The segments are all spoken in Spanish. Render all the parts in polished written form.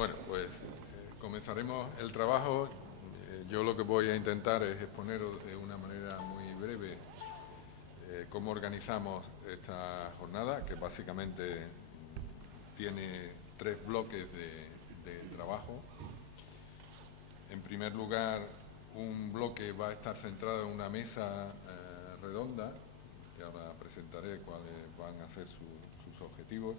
Bueno, pues comenzaremos el trabajo. Yo lo que voy a intentar es exponeros de una manera muy breve cómo organizamos esta jornada, que básicamente tiene 3 bloques de trabajo. En primer lugar, un bloque va a estar centrado en una mesa redonda, que ahora presentaré cuáles van a ser sus objetivos.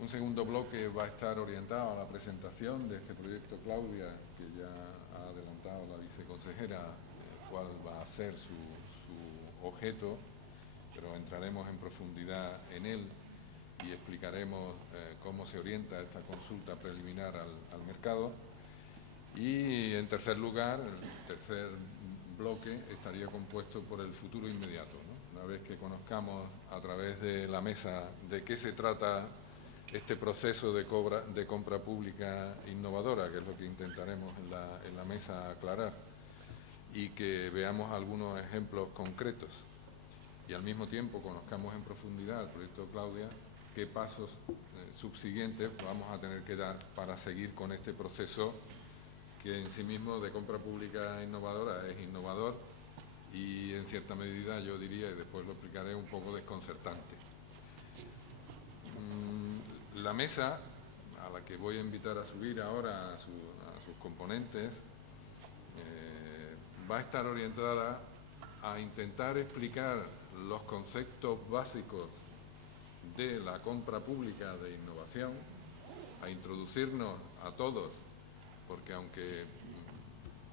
Un segundo bloque va a estar orientado a la presentación de este proyecto Claudia, que ya ha adelantado la viceconsejera cuál va a ser su objeto, pero entraremos en profundidad en él y explicaremos cómo se orienta esta consulta preliminar al mercado. Y en tercer lugar, el tercer bloque estaría compuesto por el futuro inmediato, ¿no? Una vez que conozcamos a través de la mesa de qué se trata este proceso de compra pública innovadora, que es lo que intentaremos en la mesa aclarar, y que veamos algunos ejemplos concretos y al mismo tiempo conozcamos en profundidad el proyecto Claudia, qué pasos subsiguientes vamos a tener que dar para seguir con este proceso que en sí mismo de compra pública innovadora es innovador y en cierta medida yo diría, y después lo explicaré, un poco desconcertante. La mesa, a la que voy a invitar a subir ahora a sus componentes, va a estar orientada a intentar explicar los conceptos básicos de la compra pública de innovación, a introducirnos a todos, porque aunque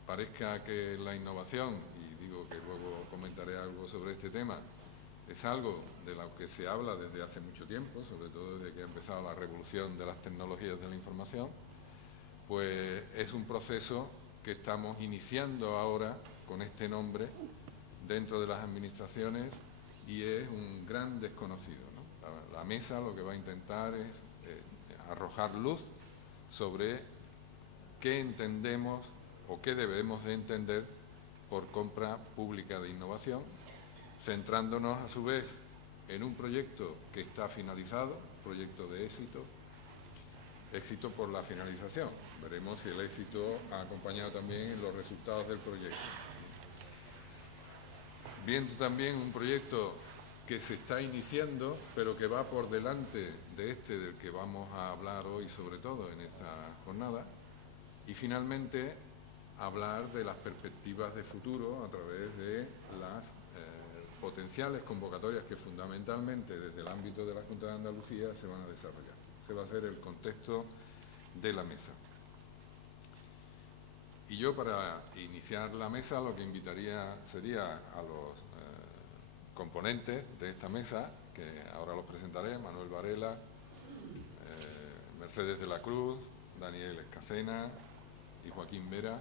parezca que la innovación, y digo que luego comentaré algo sobre este tema, es algo de lo que se habla desde hace mucho tiempo, sobre todo desde que ha empezado la revolución de las tecnologías de la información, pues es un proceso que estamos iniciando ahora con este nombre dentro de las administraciones y es un gran desconocido, ¿no? La mesa lo que va a intentar es arrojar luz sobre qué entendemos o qué debemos de entender por compra pública de innovación, centrándonos a su vez en un proyecto que está finalizado, proyecto de éxito por la finalización. Veremos si el éxito ha acompañado también en los resultados del proyecto. Viendo también un proyecto que se está iniciando, pero que va por delante de este del que vamos a hablar hoy, sobre todo en esta jornada. Y finalmente, hablar de las perspectivas de futuro a través de las potenciales convocatorias que fundamentalmente desde el ámbito de la Junta de Andalucía se van a desarrollar. Ese va a ser el contexto de la mesa. Y yo, para iniciar la mesa, lo que invitaría sería a los componentes de esta mesa, que ahora los presentaré: Manuel Varela, Mercedes de la Cruz, Daniel Escacena y Joaquín Vera.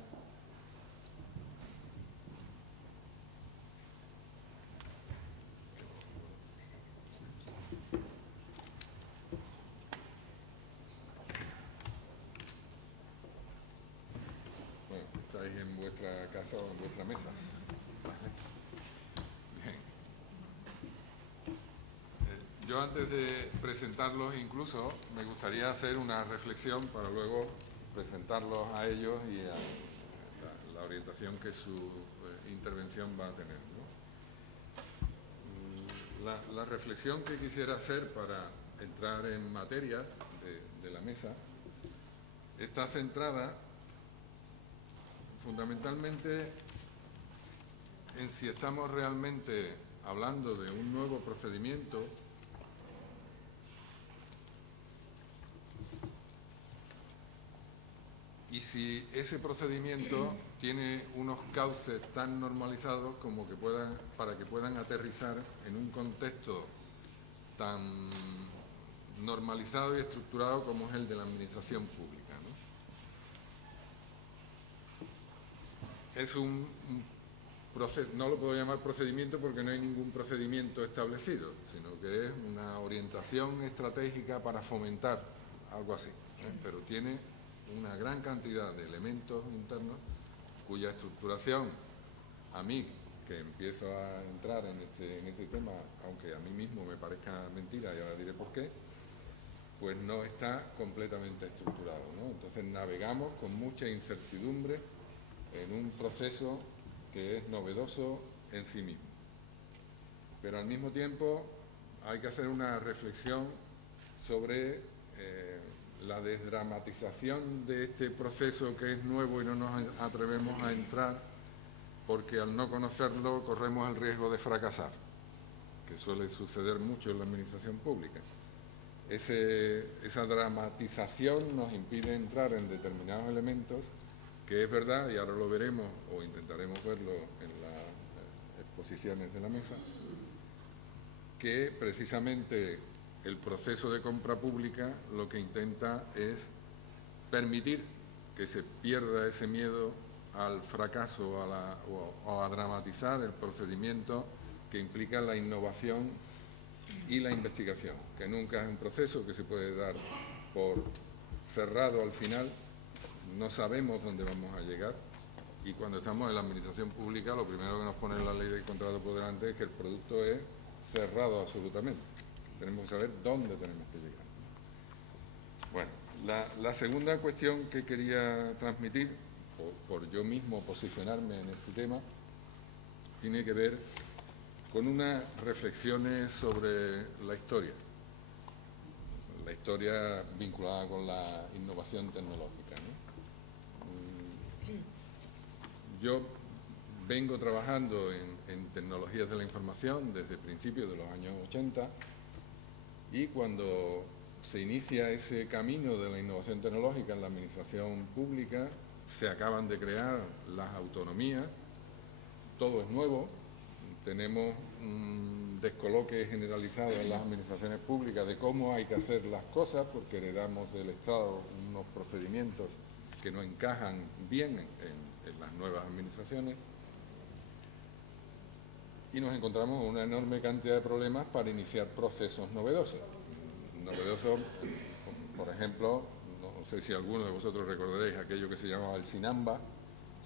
Bueno, estáis en vuestra casa o en vuestra mesa. Bien. Yo, antes de presentarlos, incluso me gustaría hacer una reflexión para luego presentarlos a ellos y a la orientación que su intervención va a tener, ¿no? La reflexión que quisiera hacer para entrar en materia de la mesa está centrada fundamentalmente en si estamos realmente hablando de un nuevo procedimiento y si ese procedimiento tiene unos cauces tan normalizados como para que puedan aterrizar en un contexto tan normalizado y estructurado como es el de la administración pública, ¿no? Es un proceso, no lo puedo llamar procedimiento porque no hay ningún procedimiento establecido, sino que es una orientación estratégica para fomentar algo así, ¿eh? Pero tiene una gran cantidad de elementos internos cuya estructuración, a mí, que empiezo a entrar en este tema, aunque a mí mismo me parezca mentira, y ahora diré por qué, pues no está completamente estructurado, ¿no? Entonces navegamos con mucha incertidumbre en un proceso que es novedoso en sí mismo. Pero al mismo tiempo hay que hacer una reflexión sobre la desdramatización de este proceso que es nuevo y no nos atrevemos a entrar porque al no conocerlo corremos el riesgo de fracasar, que suele suceder mucho en la administración pública. Esa dramatización nos impide entrar en determinados elementos que es verdad, y ahora lo veremos o intentaremos verlo en las exposiciones de la mesa, que precisamente el proceso de compra pública lo que intenta es permitir que se pierda ese miedo al fracaso o a dramatizar el procedimiento que implica la innovación y la investigación, que nunca es un proceso que se puede dar por cerrado al final. No sabemos dónde vamos a llegar y cuando estamos en la administración pública lo primero que nos pone la ley de contrato por delante es que el producto es cerrado absolutamente. Tenemos que saber dónde tenemos que llegar. Bueno, la segunda cuestión que quería transmitir, por yo mismo posicionarme en este tema, tiene que ver con unas reflexiones sobre la historia vinculada con la innovación tecnológica, ¿no? Yo vengo trabajando en tecnologías de la información desde principios de los años 80 y cuando se inicia ese camino de la innovación tecnológica en la administración pública, se acaban de crear las autonomías, todo es nuevo, tenemos un descoloque generalizado en las administraciones públicas de cómo hay que hacer las cosas, porque heredamos del Estado unos procedimientos que no encajan bien en las nuevas administraciones, y nos encontramos con una enorme cantidad de problemas para iniciar procesos novedosos. Novedosos, por ejemplo, no sé si alguno de vosotros recordaréis aquello que se llamaba el SINAMBA,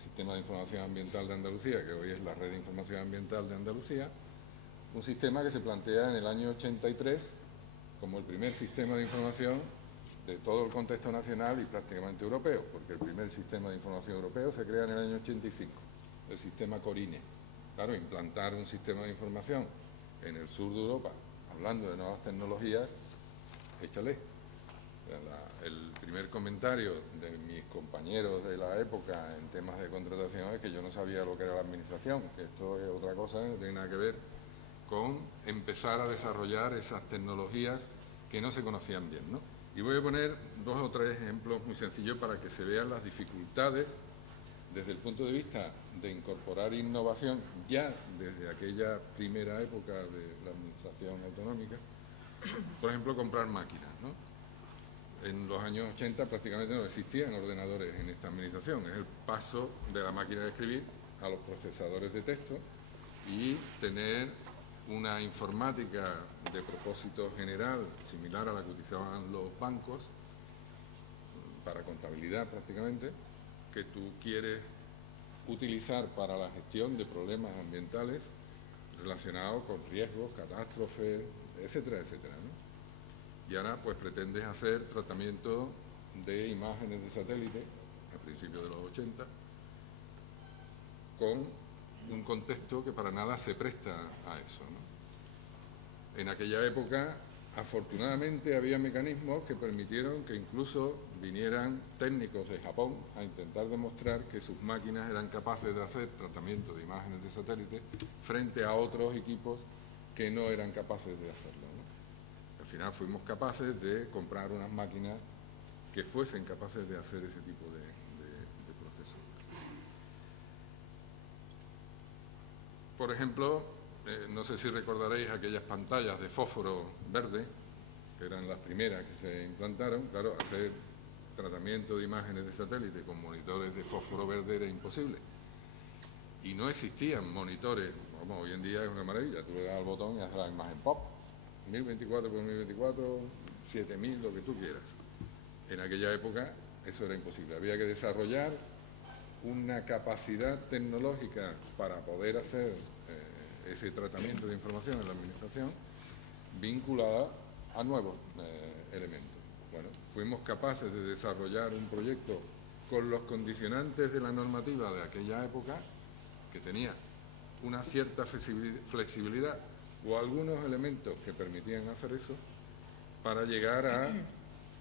Sistema de Información Ambiental de Andalucía, que hoy es la Red de Información Ambiental de Andalucía, un sistema que se plantea en el año 83 como el primer sistema de información de todo el contexto nacional y prácticamente europeo, porque el primer sistema de información europeo se crea en el año 85, el sistema CORINE. Claro, implantar un sistema de información en el sur de Europa, hablando de nuevas tecnologías, échale. El primer comentario de mis compañeros de la época en temas de contratación es que yo no sabía lo que era la administración, que esto es otra cosa, no tiene nada que ver con empezar a desarrollar esas tecnologías que no se conocían bien, ¿no? Y voy a poner 2 o 3 ejemplos muy sencillos para que se vean las dificultades desde el punto de vista de incorporar innovación ya desde aquella primera época de la administración autonómica. Por ejemplo, comprar máquinas, ¿no? En los años 80 prácticamente no existían ordenadores en esta administración. Es el paso de la máquina de escribir a los procesadores de texto y tener una informática de propósito general similar a la que utilizaban los bancos para contabilidad prácticamente, que tú quieres utilizar para la gestión de problemas ambientales relacionados con riesgos, catástrofes, etcétera, etcétera, ¿no? Y ahora pues pretendes hacer tratamiento de imágenes de satélite a principios de los 80 con un contexto que para nada se presta a eso, ¿no? En aquella época, afortunadamente, había mecanismos que permitieron que incluso vinieran técnicos de Japón a intentar demostrar que sus máquinas eran capaces de hacer tratamiento de imágenes de satélite frente a otros equipos que no eran capaces de hacerlo, ¿no? Al final fuimos capaces de comprar unas máquinas que fuesen capaces de hacer ese tipo de procesos. Por ejemplo, no sé si recordaréis aquellas pantallas de fósforo verde, que eran las primeras que se implantaron. Claro, hacer tratamiento de imágenes de satélite con monitores de fósforo verde era imposible. Y no existían monitores, como hoy en día es una maravilla, tú le das al botón y haces la imagen pop, 1024 por 1024, 7000, lo que tú quieras. En aquella época eso era imposible, había que desarrollar una capacidad tecnológica para poder hacer ese tratamiento de información en la administración vinculada a nuevos elementos. Bueno, fuimos capaces de desarrollar un proyecto con los condicionantes de la normativa de aquella época, que tenía una cierta flexibilidad o algunos elementos que permitían hacer eso, para llegar a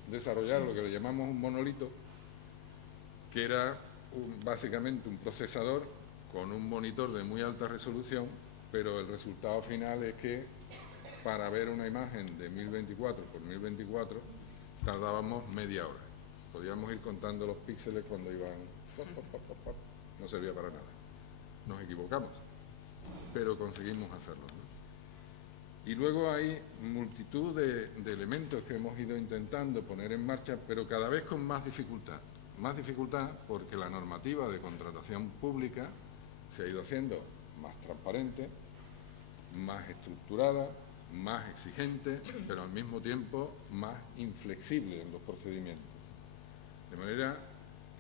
desarrollar lo que le llamamos un monolito, que era básicamente un procesador con un monitor de muy alta resolución, pero el resultado final es que para ver una imagen de 1024 por 1024 tardábamos media hora. Podíamos ir contando los píxeles cuando iban... No servía para nada. Nos equivocamos, pero conseguimos hacerlo, ¿no? Y luego hay multitud de elementos que hemos ido intentando poner en marcha, pero cada vez con más dificultad. Más dificultad porque la normativa de contratación pública se ha ido haciendo más transparente, más estructurada, más exigente, pero al mismo tiempo más inflexible en los procedimientos. De manera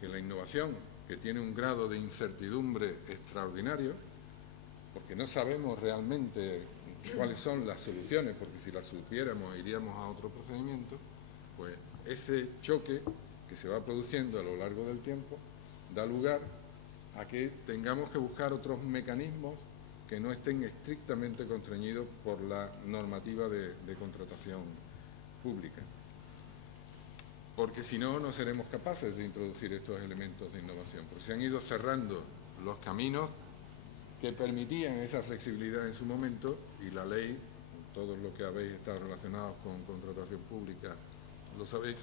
que la innovación, que tiene un grado de incertidumbre extraordinario, porque no sabemos realmente cuáles son las soluciones, porque si las supiéramos iríamos a otro procedimiento, pues ese choque que se va produciendo a lo largo del tiempo da lugar a que tengamos que buscar otros mecanismos que no estén estrictamente constreñidos por la normativa de contratación pública. Porque si no, no seremos capaces de introducir estos elementos de innovación, porque se han ido cerrando los caminos que permitían esa flexibilidad en su momento, y la ley, todos los que habéis estado relacionados con contratación pública lo sabéis,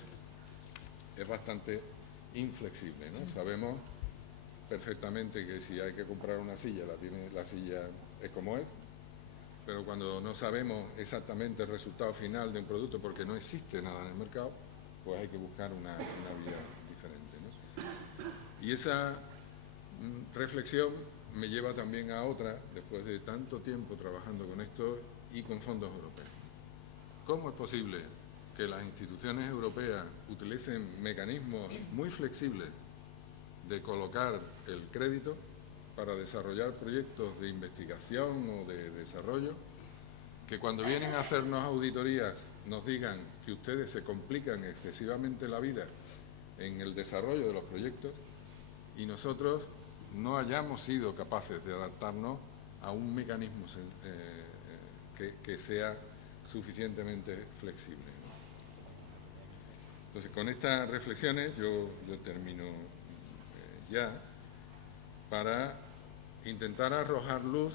es bastante inflexible, ¿no? Sabemos perfectamente que si hay que comprar una silla, la silla es como es, pero cuando no sabemos exactamente el resultado final de un producto porque no existe nada en el mercado, pues hay que buscar una vía diferente, ¿no? Y esa reflexión me lleva también a otra, después de tanto tiempo trabajando con esto y con fondos europeos. ¿Cómo es posible que las instituciones europeas utilicen mecanismos muy flexibles de colocar el crédito para desarrollar proyectos de investigación o de desarrollo, que cuando vienen a hacernos auditorías nos digan que ustedes se complican excesivamente la vida en el desarrollo de los proyectos y nosotros no hayamos sido capaces de adaptarnos a un mecanismo que sea suficientemente flexible, ¿no? Entonces, con estas reflexiones yo termino ya, para intentar arrojar luz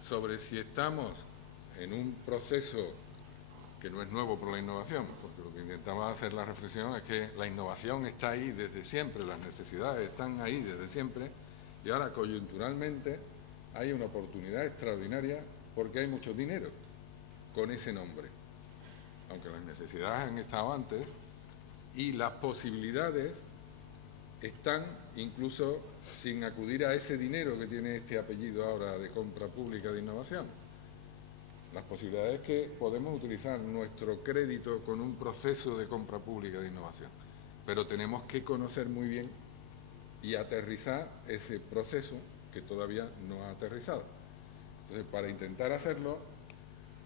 sobre si estamos en un proceso que no es nuevo por la innovación, porque lo que intentaba hacer la reflexión es que la innovación está ahí desde siempre, las necesidades están ahí desde siempre, y ahora coyunturalmente hay una oportunidad extraordinaria porque hay mucho dinero con ese nombre, aunque las necesidades han estado antes, y las posibilidades están incluso sin acudir a ese dinero que tiene este apellido ahora de compra pública de innovación. Las posibilidades que podemos utilizar nuestro crédito con un proceso de compra pública de innovación, pero tenemos que conocer muy bien y aterrizar ese proceso que todavía no ha aterrizado. Entonces, para intentar hacerlo,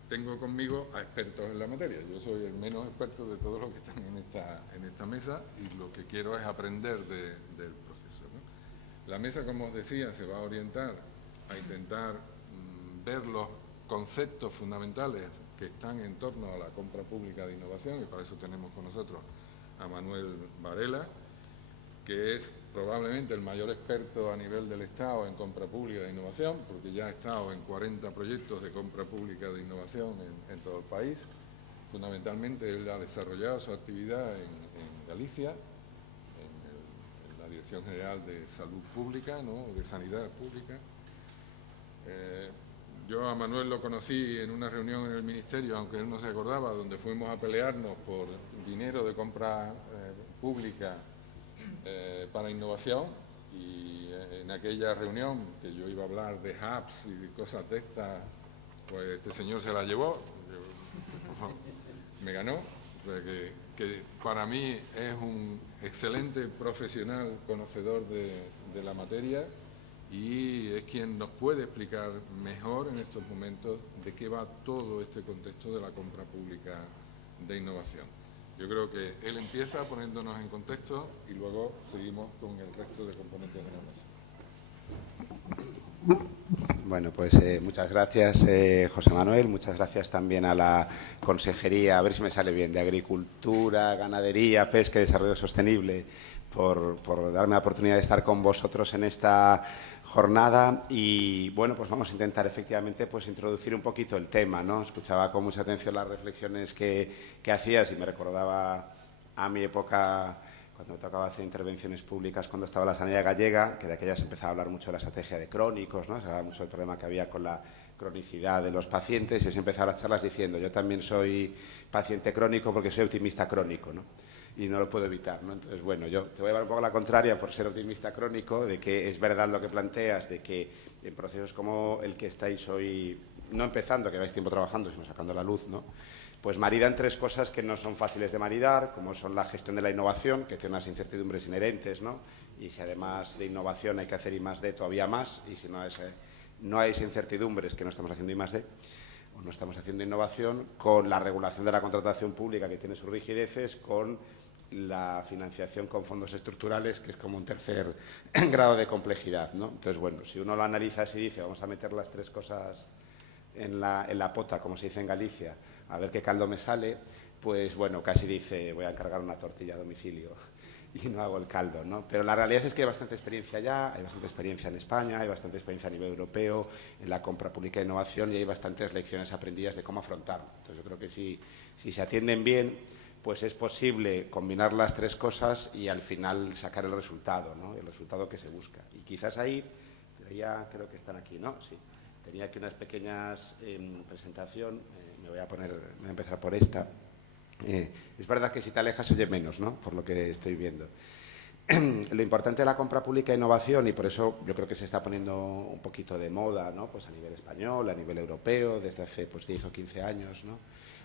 tengo conmigo a expertos en la materia. Yo soy el menos experto de todos los que están en esta mesa y lo que quiero es aprender del proceso, ¿no? La mesa, como os decía, se va a orientar a intentar ver los conceptos fundamentales que están en torno a la compra pública de innovación, y para eso tenemos con nosotros a Manuel Varela, que es probablemente el mayor experto a nivel del Estado en compra pública de innovación, porque ya ha estado en 40 proyectos de compra pública de innovación en todo el país. Fundamentalmente él ha desarrollado su actividad en Galicia, en la Dirección General de Salud Pública, ¿no?, de Sanidad Pública. Yo a Manuel lo conocí en una reunión en el Ministerio, aunque él no se acordaba, donde fuimos a pelearnos por dinero de compra pública para innovación, y en aquella reunión que yo iba a hablar de hubs y de cosas de estas, pues este señor se la llevó, me ganó, que para mí es un excelente profesional conocedor de la materia y es quien nos puede explicar mejor en estos momentos de qué va todo este contexto de la compra pública de innovación. Yo creo que él empieza poniéndonos en contexto y luego seguimos con el resto de componentes de la mesa. Bueno, pues muchas gracias, José Manuel. Muchas gracias también a la Consejería, a ver si me sale bien, de Agricultura, Ganadería, Pesca y Desarrollo Sostenible, por darme la oportunidad de estar con vosotros en esta jornada. Y bueno, pues vamos a intentar efectivamente pues introducir un poquito el tema, ¿no? Escuchaba con mucha atención las reflexiones que hacías y me recordaba a mi época, cuando me tocaba hacer intervenciones públicas cuando estaba la sanidad gallega, que de aquellas se empezaba a hablar mucho de la estrategia de crónicos, ¿no? Se hablaba mucho del problema que había con la cronicidad de los pacientes, y os empezaba las charlas diciendo: yo también soy paciente crónico porque soy optimista crónico, ¿no? Y no lo puedo evitar, ¿no? Entonces, bueno, yo te voy a llevar un poco a la contraria por ser optimista crónico, de que es verdad lo que planteas, de que en procesos como el que estáis hoy, no empezando, que lleváis tiempo trabajando, sino sacando a la luz, ¿no? Pues maridan tres cosas que no son fáciles de maridar, como son la gestión de la innovación, que tiene unas incertidumbres inherentes, ¿no? Y si además de innovación hay que hacer I+D, todavía más, y si no hay incertidumbres, que no estamos haciendo I+D, o no estamos haciendo innovación, con la regulación de la contratación pública, que tiene sus rigideces, con la financiación con fondos estructurales, que es como un tercer grado de complejidad, ¿no? Entonces, bueno, si uno lo analiza así y dice: vamos a meter las tres cosas en la pota, como se dice en Galicia, a ver qué caldo me sale, pues bueno, casi dice: voy a encargar una tortilla a domicilio y no hago el caldo, ¿no? Pero la realidad es que hay bastante experiencia ya, hay bastante experiencia en España, hay bastante experiencia a nivel europeo en la compra pública de innovación, y hay bastantes lecciones aprendidas de cómo afrontarlo. Entonces yo creo que si se atienden bien, pues es posible combinar las tres cosas y al final sacar el resultado, ¿no? El resultado que se busca. Y quizás ahí, ya creo que están aquí, ¿no? Sí. Tenía aquí unas pequeñas presentación, voy a empezar por esta. Es verdad que si te alejas se oye menos, ¿no? Por lo que estoy viendo. Lo importante de la compra pública e innovación, y por eso yo creo que se está poniendo un poquito de moda, ¿no? Pues a nivel español, a nivel europeo, desde hace pues 10 o 15 años, ¿no?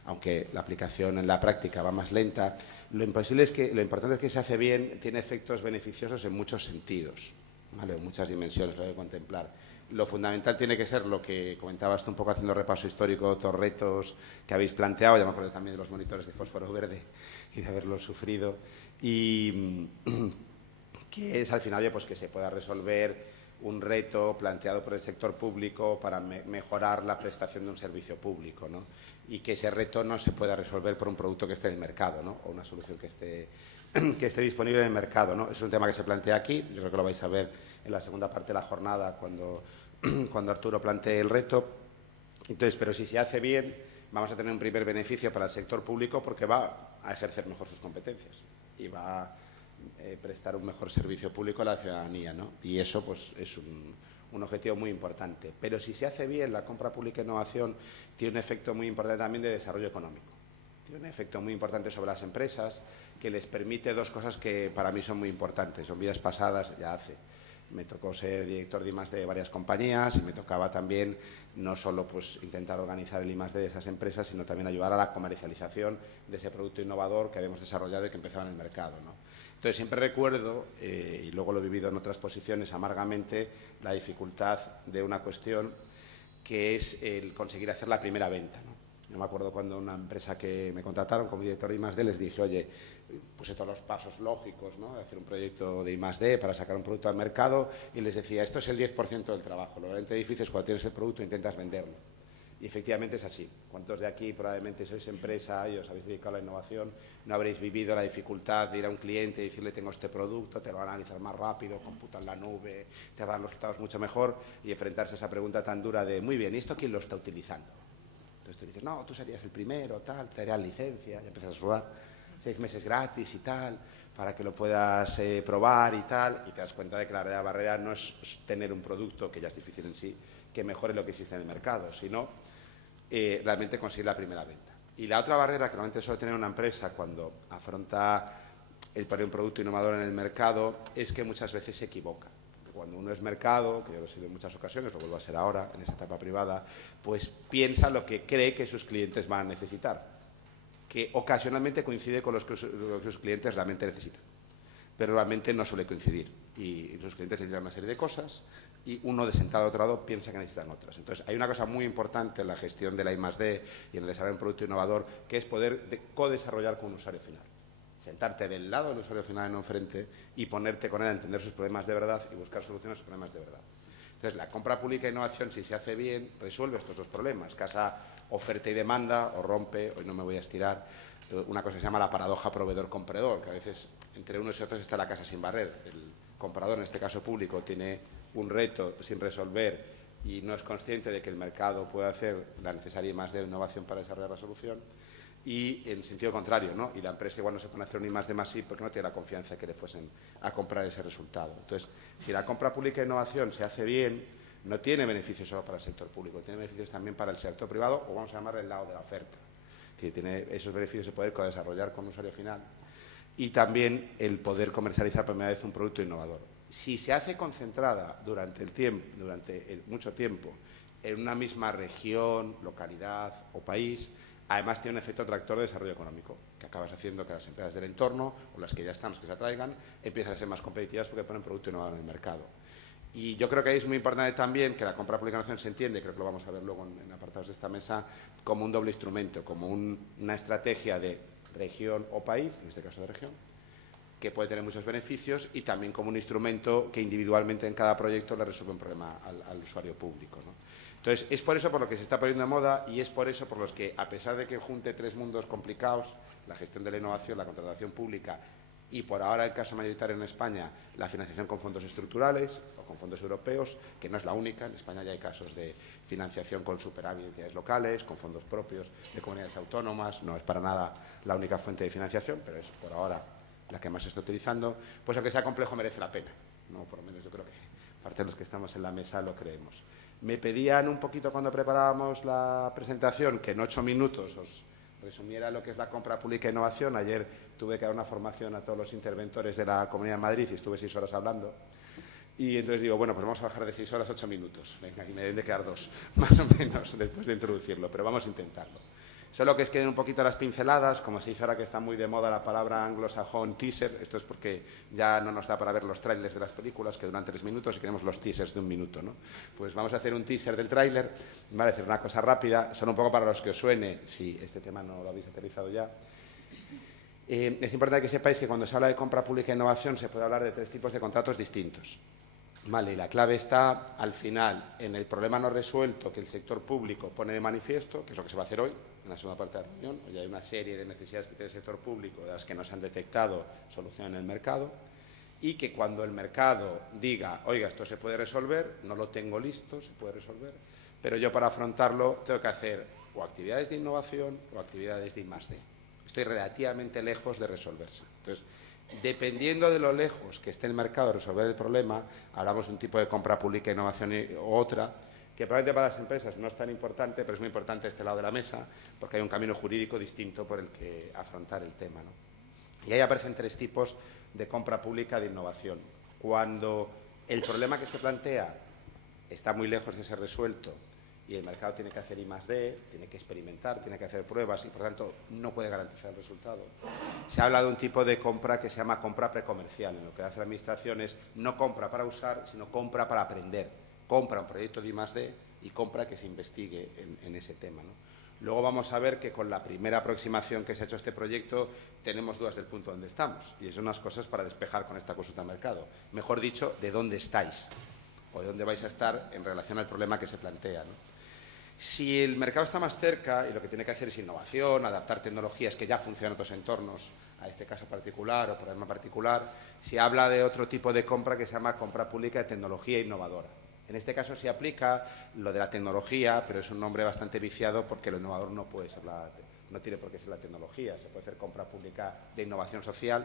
Aunque la aplicación en la práctica va más lenta, lo importante es que se hace bien, tiene efectos beneficiosos en muchos sentidos, ¿vale? En muchas dimensiones, lo hay que contemplar. Lo fundamental tiene que ser lo que comentabas tú un poco haciendo repaso histórico, otros retos que habéis planteado. Ya me acuerdo también de los monitores de fósforo verde y de haberlos sufrido. Y que es al final pues que se pueda resolver un reto planteado por el sector público para mejorar la prestación de un servicio público, ¿no? Y que ese reto no se pueda resolver por un producto que esté en el mercado, ¿no? O una solución que esté disponible en el mercado, ¿no? Es un tema que se plantea aquí, yo creo que lo vais a ver en la segunda parte de la jornada cuando Arturo plantee el reto. Entonces, pero si se hace bien, vamos a tener un primer beneficio para el sector público, porque va a ejercer mejor sus competencias y va a prestar un mejor servicio público a la ciudadanía, ¿no? Y eso pues es un objetivo muy importante. Pero si se hace bien, la compra pública e innovación tiene un efecto muy importante también de desarrollo económico. Tiene un efecto muy importante sobre las empresas, que les permite dos cosas que para mí son muy importantes. Son vidas pasadas, ya hace. Me tocó ser director de I+D de varias compañías, y me tocaba también no solo pues intentar organizar el I+D de esas empresas, sino también ayudar a la comercialización de ese producto innovador que habíamos desarrollado y que empezaba en el mercado, ¿no? Entonces siempre recuerdo, y luego lo he vivido en otras posiciones amargamente, la dificultad de una cuestión que es el conseguir hacer la primera venta, ¿no? Yo me acuerdo cuando una empresa que me contrataron como director de I+D, les dije: oye, puse todos los pasos lógicos, ¿no?, de hacer un proyecto de I+D para sacar un producto al mercado, y les decía: esto es el 10% del trabajo, lo realmente difícil es cuando tienes el producto e intentas venderlo. Y efectivamente es así. ¿Cuántos de aquí probablemente sois empresa y os habéis dedicado a la innovación, no habréis vivido la dificultad de ir a un cliente y decirle: tengo este producto, te lo van a analizar más rápido, computan la nube, te van los resultados mucho mejor, y enfrentarse a esa pregunta tan dura de: muy bien, ¿y esto quién lo está utilizando? Entonces tú dices: no, tú serías el primero, tal, traerías licencia, ya empiezas a sudar, 6 meses gratis y tal, para que lo puedas probar y tal, y te das cuenta de que la verdadera barrera no es tener un producto, que ya es difícil en sí, que mejore lo que existe en el mercado, sino realmente conseguir la primera venta. Y la otra barrera que normalmente suele tener una empresa cuando afronta el poner un producto innovador en el mercado es que muchas veces se equivoca. Cuando uno es mercado, que yo lo he sido en muchas ocasiones, lo vuelvo a ser ahora, en esta etapa privada, pues piensa lo que cree que sus clientes van a necesitar, que ocasionalmente coincide con lo que sus clientes realmente necesitan. pero realmente no suele coincidir. Y los clientes necesitan una serie de cosas y uno de sentado a otro lado piensa que necesitan otras. Entonces, hay una cosa muy importante en la gestión de la I+D y en el desarrollo de un producto innovador, que es poder co-desarrollar con un usuario final. Sentarte del lado del usuario final, no enfrente, y ponerte con él a entender sus problemas de verdad y buscar soluciones a sus problemas de verdad. Entonces, la compra pública e innovación, si se hace bien, resuelve estos dos problemas. Casa, oferta y demanda, o rompe, hoy no me voy a estirar, una cosa que se llama la paradoja proveedor-comprador, que a veces entre unos y otros está la casa sin barrer. El comprador, en este caso público, tiene un reto sin resolver y no es consciente de que el mercado puede hacer la necesaria I+D de innovación para desarrollar la solución. Y en sentido contrario, ¿no? Y la empresa igual no se pone a hacer un I+D+I porque no tiene la confianza de que le fuesen a comprar ese resultado. Entonces, si la compra pública de innovación se hace bien, no tiene beneficios solo para el sector público, tiene beneficios también para el sector privado, o vamos a llamarle el lado de la oferta, que tiene esos beneficios de poder co-desarrollar con un usuario final y también el poder comercializar por primera vez un producto innovador. Si se hace concentrada durante mucho tiempo en una misma región, localidad o país, además tiene un efecto atractor de desarrollo económico, que acabas haciendo que las empresas del entorno, o las que ya están, los que se atraigan, empiezan a ser más competitivas porque ponen producto innovador en el mercado. Y yo creo que ahí es muy importante también que la compra pública de innovación se entiende, creo que lo vamos a ver luego en apartados de esta mesa, como un doble instrumento, como una estrategia de región o país, en este caso de región, que puede tener muchos beneficios, y también como un instrumento que individualmente en cada proyecto le resuelve un problema al usuario público, ¿no? Entonces, es por eso por lo que se está poniendo de moda y es por eso por los que, a pesar de que junte tres mundos complicados, la gestión de la innovación, la contratación pública y, por ahora, el caso mayoritario en España, la financiación con fondos estructurales o con fondos europeos, que no es la única. En España ya hay casos de financiación con superávit de entidades locales, con fondos propios de comunidades autónomas. No es para nada la única fuente de financiación, pero es, por ahora, la que más se está utilizando. Pues aunque sea complejo, merece la pena, ¿no? Por lo menos yo creo que parte de los que estamos en la mesa lo creemos. Me pedían un poquito cuando preparábamos la presentación que en 8 minutos os resumiera lo que es la compra pública e innovación. Ayer tuve que dar una formación a todos los interventores de la Comunidad de Madrid y estuve 6 horas hablando. Y entonces digo, bueno, pues vamos a bajar de 6 horas a 8 minutos. Venga, y me deben de quedar 2, más o menos, después de introducirlo, pero vamos a intentarlo. Solo que os queden un poquito las pinceladas, como se dice ahora que está muy de moda la palabra anglosajón teaser. Esto es porque ya no nos da para ver los trailers de las películas, que duran 3 minutos, y queremos los teasers de 1 minuto, ¿no? Pues vamos a hacer un teaser del tráiler, vale, hacer una cosa rápida, solo un poco para los que os suene, si este tema no lo habéis aterrizado ya. Es importante que sepáis que cuando se habla de compra pública e innovación se puede hablar de 3 tipos de contratos distintos. Vale, y la clave está, al final, en el problema no resuelto que el sector público pone de manifiesto, que es lo que se va a hacer hoy, en la segunda parte de la reunión. Hoy hay una serie de necesidades que tiene el sector público, de las que no se han detectado solución en el mercado, y que cuando el mercado diga, oiga, esto se puede resolver, no lo tengo listo, se puede resolver, pero yo para afrontarlo tengo que hacer o actividades de innovación o actividades de I+D. Estoy relativamente lejos de resolverse. Entonces, dependiendo de lo lejos que esté el mercado de resolver el problema, hablamos de un tipo de compra pública, innovación o otra, que probablemente para las empresas no es tan importante, pero es muy importante este lado de la mesa, porque hay un camino jurídico distinto por el que afrontar el tema, ¿no? Y ahí aparecen 3 tipos de compra pública de innovación. Cuando el problema que se plantea está muy lejos de ser resuelto y el mercado tiene que hacer I+D, tiene que experimentar, tiene que hacer pruebas y, por tanto, no puede garantizar el resultado. Se habla de un tipo de compra que se llama compra precomercial. En lo que hace la Administración es no compra para usar, sino compra para aprender. Compra un proyecto de I+D y compra que se investigue en ese tema, ¿no? Luego vamos a ver que con la primera aproximación que se ha hecho a este proyecto tenemos dudas del punto donde estamos. Y son unas cosas para despejar con esta consulta de mercado. Mejor dicho, de dónde estáis o de dónde vais a estar en relación al problema que se plantea, ¿no? Si el mercado está más cerca y lo que tiene que hacer es innovación, adaptar tecnologías que ya funcionan en otros entornos, a este caso particular o problema particular, se habla de otro tipo de compra que se llama compra pública de tecnología innovadora. En este caso se aplica lo de la tecnología, pero es un nombre bastante viciado porque lo innovador no puede ser no tiene por qué ser la tecnología. Se puede hacer compra pública de innovación social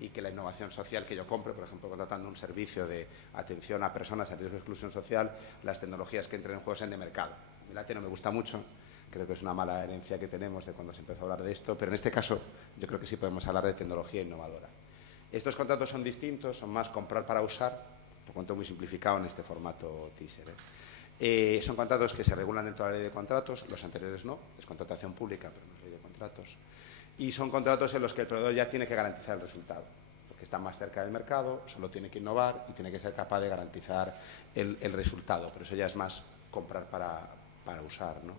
y que la innovación social que yo compre, por ejemplo, contratando un servicio de atención a personas en riesgo de exclusión social, las tecnologías que entren en juego sean de mercado. El ATE no me gusta mucho, creo que es una mala herencia que tenemos de cuando se empezó a hablar de esto, pero en este caso yo creo que sí podemos hablar de tecnología innovadora. Estos contratos son distintos, son más comprar para usar, lo cuento muy simplificado en este formato teaser, son contratos que se regulan dentro de la ley de contratos, los anteriores no, es contratación pública, pero no es ley de contratos. Y son contratos en los que el proveedor ya tiene que garantizar el resultado, porque está más cerca del mercado, solo tiene que innovar y tiene que ser capaz de garantizar el resultado, pero eso ya es más comprar para usar, ¿no?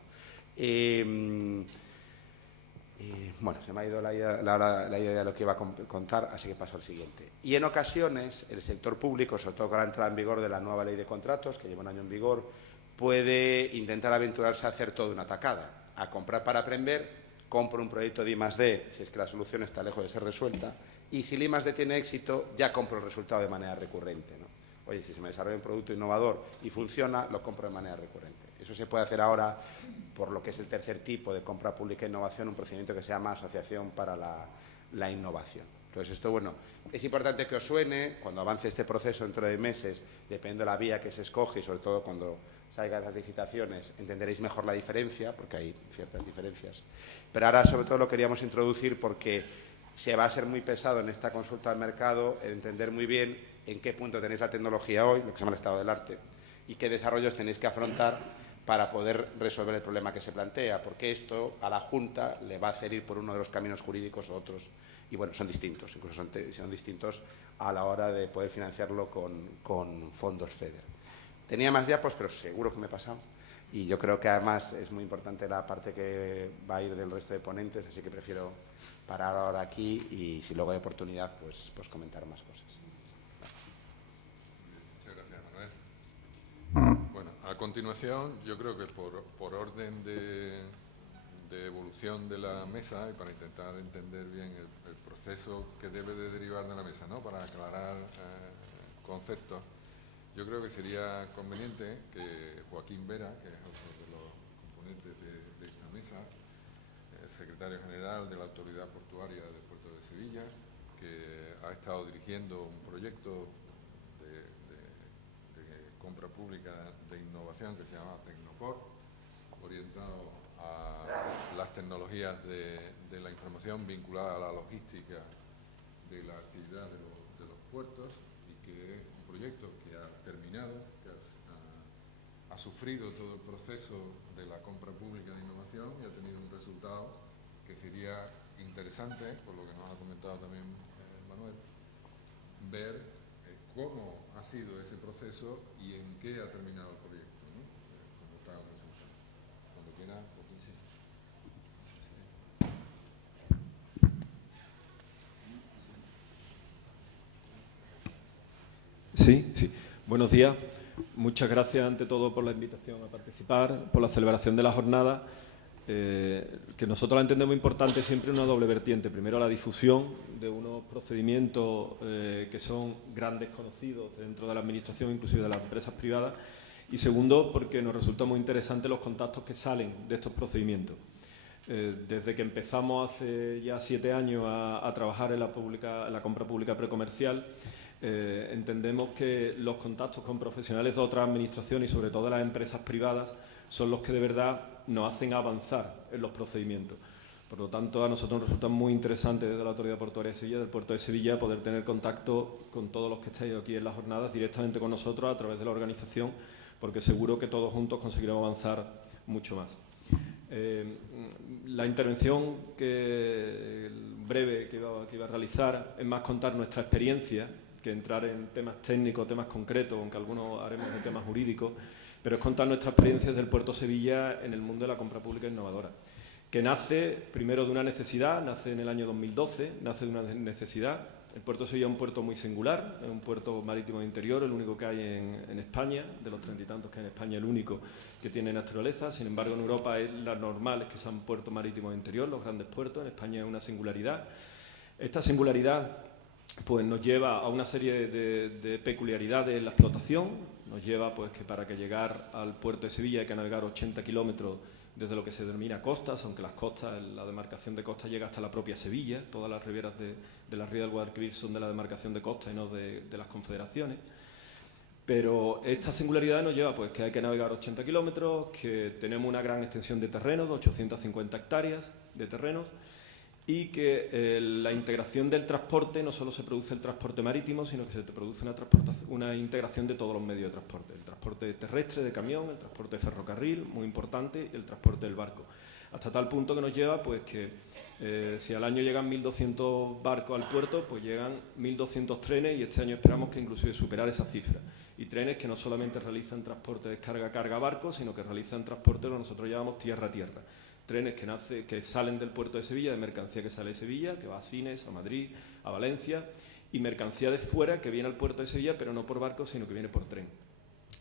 Bueno, se me ha ido la idea de lo que iba a contar, así que paso al siguiente. Y en ocasiones el sector público, sobre todo con la entrada en vigor de la nueva ley de contratos, que lleva un año en vigor, puede intentar aventurarse a hacer toda una tacada, a comprar para aprender, compro un proyecto de I+D, si es que la solución está lejos de ser resuelta, y si el I+D tiene éxito, ya compro el resultado de manera recurrente, ¿no? Oye, si se me desarrolla un producto innovador y funciona, lo compro de manera recurrente. Eso se puede hacer ahora por lo que es el tercer tipo de compra pública e innovación, un procedimiento que se llama Asociación para la Innovación. Entonces, esto, bueno, es importante que os suene cuando avance este proceso dentro de meses, dependiendo de la vía que se escoge y sobre todo cuando salgan las licitaciones, entenderéis mejor la diferencia, porque hay ciertas diferencias. Pero ahora, sobre todo, lo queríamos introducir porque se va a ser muy pesado en esta consulta del mercado entender muy bien en qué punto tenéis la tecnología hoy, lo que se llama el estado del arte, y qué desarrollos tenéis que afrontar para poder resolver el problema que se plantea, porque esto a la Junta le va a hacer ir por uno de los caminos jurídicos o otros, y bueno, son distintos, incluso son distintos a la hora de poder financiarlo con fondos FEDER. Tenía más diapos, pero seguro que me he pasado, y yo creo que además es muy importante la parte que va a ir del resto de ponentes, así que prefiero parar ahora aquí y si luego hay oportunidad, pues comentar más cosas. Muchas gracias, Manuel. Bueno, a continuación, yo creo que por orden de evolución de la mesa y para intentar entender bien el proceso que debe de derivar de la mesa, ¿no? Para aclarar conceptos, yo creo que sería conveniente que Joaquín Vera, que es otro de los componentes de esta mesa, el secretario general de la Autoridad Portuaria del Puerto de Sevilla, que ha estado dirigiendo un proyecto de compra pública de innovación que se llama Tecnoport, orientado a las tecnologías de la información vinculada a la logística de la actividad de los puertos, y que es un proyecto que ha terminado, que ha sufrido todo el proceso de la compra pública de innovación y ha tenido un resultado que sería interesante, por lo que nos ha comentado también Manuel, ver cómo ha sido ese proceso y en qué ha terminado el proyecto, ¿no? Cómo está el resultado. Cuando quiera, Joaquín, sí. Sí. Buenos días. Muchas gracias ante todo por la invitación a participar, por la celebración de la jornada, que nosotros la entendemos importante siempre una doble vertiente. Primero, la difusión de unos procedimientos que son grandes conocidos dentro de la administración, inclusive de las empresas privadas. Y segundo, porque nos resulta muy interesante los contactos que salen de estos procedimientos. Desde que empezamos hace ya 7 años a trabajar en la compra pública precomercial, entendemos que los contactos con profesionales de otras administraciones y sobre todo de las empresas privadas son los que de verdad nos hacen avanzar en los procedimientos. Por lo tanto, a nosotros nos resulta muy interesante desde la Autoridad Portuaria de Sevilla, del Puerto de Sevilla, poder tener contacto con todos los que estáis aquí en las jornadas directamente con nosotros a través de la organización, porque seguro que todos juntos conseguiremos avanzar mucho más. La intervención breve que iba a realizar es más contar nuestra experiencia que entrar en temas técnicos, temas concretos, aunque algunos haremos de temas jurídicos, pero es contar nuestra experiencia desde el Puerto de Sevilla en el mundo de la compra pública innovadora, que nace primero de una necesidad, nace en el año 2012, nace de una necesidad. El Puerto de Sevilla es un puerto muy singular, es un puerto marítimo de interior, el único que hay en España, de los 30 y tantos que hay en España, el único que tiene naturaleza. Sin embargo, en Europa la normal es que sean puertos marítimos de interior, los grandes puertos. En España es una singularidad. Esta singularidad pues nos lleva a una serie de peculiaridades en la explotación. Nos lleva pues que para llegar al puerto de Sevilla hay que navegar 80 kilómetros desde lo que se denomina costas, aunque las costas, la demarcación de costa llega hasta la propia Sevilla. Todas las riberas de la ría del Guadalquivir son de la demarcación de costa y no de las confederaciones. Pero esta singularidad nos lleva pues que hay que navegar 80 kilómetros, que tenemos una gran extensión de terrenos, 850 hectáreas de terrenos, y que la integración del transporte, no solo se produce el transporte marítimo, sino que se produce una integración de todos los medios de transporte. El transporte terrestre de camión, el transporte de ferrocarril, muy importante, y el transporte del barco. hasta tal punto que nos lleva pues que si al año llegan 1.200 barcos al puerto, pues llegan 1.200 trenes y este año esperamos que inclusive superar esa cifra. Y trenes que no solamente realizan transporte de descarga-carga barcos, sino que realizan transporte lo que nosotros llamamos tierra-tierra. Trenes que salen del puerto de Sevilla, de mercancía que sale de Sevilla, que va a Sines, a Madrid, a Valencia, y mercancía de fuera que viene al puerto de Sevilla, pero no por barco, sino que viene por tren.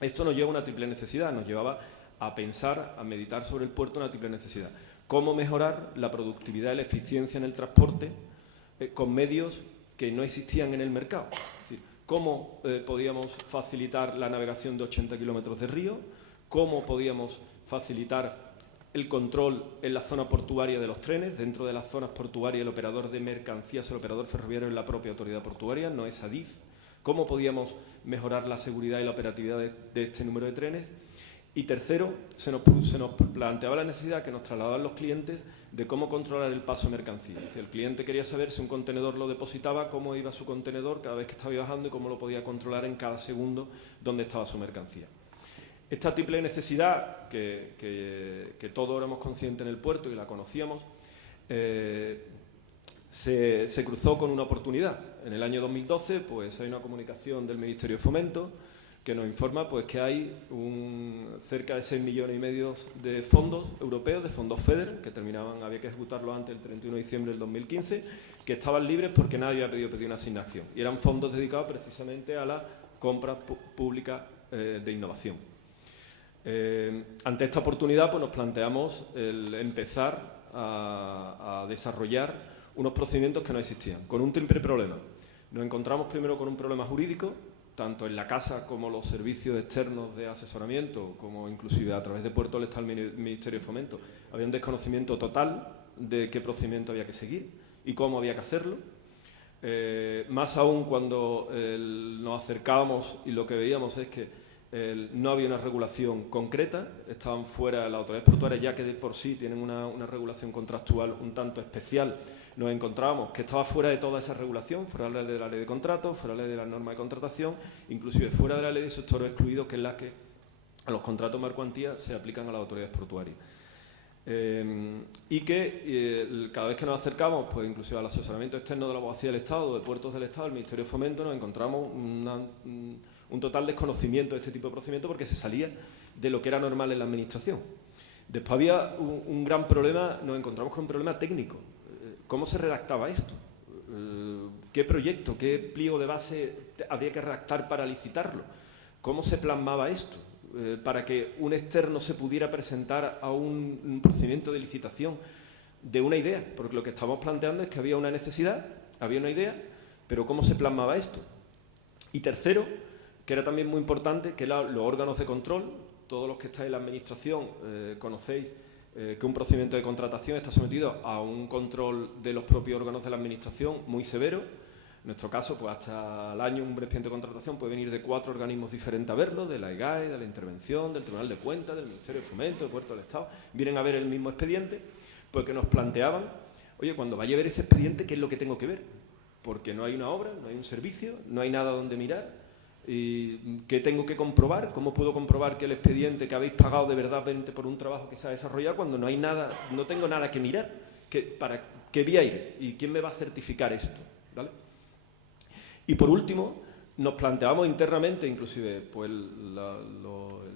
Esto nos lleva a una triple necesidad, nos llevaba a pensar, a meditar sobre el puerto una triple necesidad. Cómo mejorar la productividad y la eficiencia en el transporte con medios que no existían en el mercado. Es decir, cómo podíamos facilitar la navegación de 80 kilómetros de río, cómo podíamos facilitar el control en la zona portuaria de los trenes. Dentro de las zonas portuarias el operador de mercancías, el operador ferroviario es la propia autoridad portuaria, no es Adif. Cómo podíamos mejorar la seguridad y la operatividad de este número de trenes. Y tercero, se nos planteaba la necesidad que nos trasladaban los clientes de cómo controlar el paso de mercancía. Es decir, el cliente quería saber si un contenedor lo depositaba, cómo iba su contenedor cada vez que estaba viajando y cómo lo podía controlar en cada segundo dónde estaba su mercancía. Esta triple necesidad, que todos éramos conscientes en el puerto y la conocíamos, se cruzó con una oportunidad. En el año 2012 pues, hay una comunicación del Ministerio de Fomento que nos informa pues, que hay cerca de 6,5 millones de fondos europeos, de fondos FEDER, que había que ejecutarlo antes del 31 de diciembre del 2015, que estaban libres porque nadie había pedido una asignación. Y eran fondos dedicados precisamente a la compra pública de innovación. Ante esta oportunidad pues, nos planteamos el empezar a desarrollar unos procedimientos que no existían, con un triple problema. Nos encontramos primero con un problema jurídico, tanto en la casa como los servicios externos de asesoramiento, como inclusive a través de Puerto del Estado el Ministerio de Fomento. Había un desconocimiento total de qué procedimiento había que seguir y cómo había que hacerlo. Más aún cuando nos acercábamos y lo que veíamos es que no había una regulación concreta, estaban fuera las autoridades portuarias, ya que de por sí tienen una regulación contractual un tanto especial. Nos encontrábamos que estaba fuera de toda esa regulación, fuera de la ley de contratos, fuera de la norma de contratación, inclusive fuera de la ley de sectores excluidos, que es la que a los contratos mercuantía se aplican a las autoridades portuarias. Y que cada vez que nos acercamos, pues inclusive al asesoramiento externo de la Abogacía del Estado, de Puertos del Estado, del Ministerio de Fomento, nos encontramos un total desconocimiento de este tipo de procedimiento porque se salía de lo que era normal en la Administración. Después había un gran problema, nos encontramos con un problema técnico. ¿Cómo se redactaba esto? ¿Qué proyecto, qué pliego de base habría que redactar para licitarlo? ¿Cómo se plasmaba esto? Para que un externo se pudiera presentar a un procedimiento de licitación de una idea, porque lo que estamos planteando es que había una necesidad, había una idea, pero ¿cómo se plasmaba esto? Y tercero, que era también muy importante, que los órganos de control, todos los que estáis en la Administración conocéis que un procedimiento de contratación está sometido a un control de los propios órganos de la Administración muy severo. En nuestro caso, pues hasta el año un expediente de contratación puede venir de 4 organismos diferentes a verlo, de la IGAE, de la Intervención, del Tribunal de Cuentas, del Ministerio de Fomento, de Puertos del Estado. Vienen a ver el mismo expediente, porque nos planteaban, oye, cuando vaya a ver ese expediente, ¿qué es lo que tengo que ver? Porque no hay una obra, no hay un servicio, no hay nada donde mirar. ¿Y qué tengo que comprobar? ¿Cómo puedo comprobar que el expediente que habéis pagado de verdad por un trabajo que se ha desarrollado cuando no hay nada, no tengo nada que mirar? ¿Para qué voy a ir? ¿Y quién me va a certificar esto? ¿Vale? Y por último, nos planteamos internamente, inclusive pues, el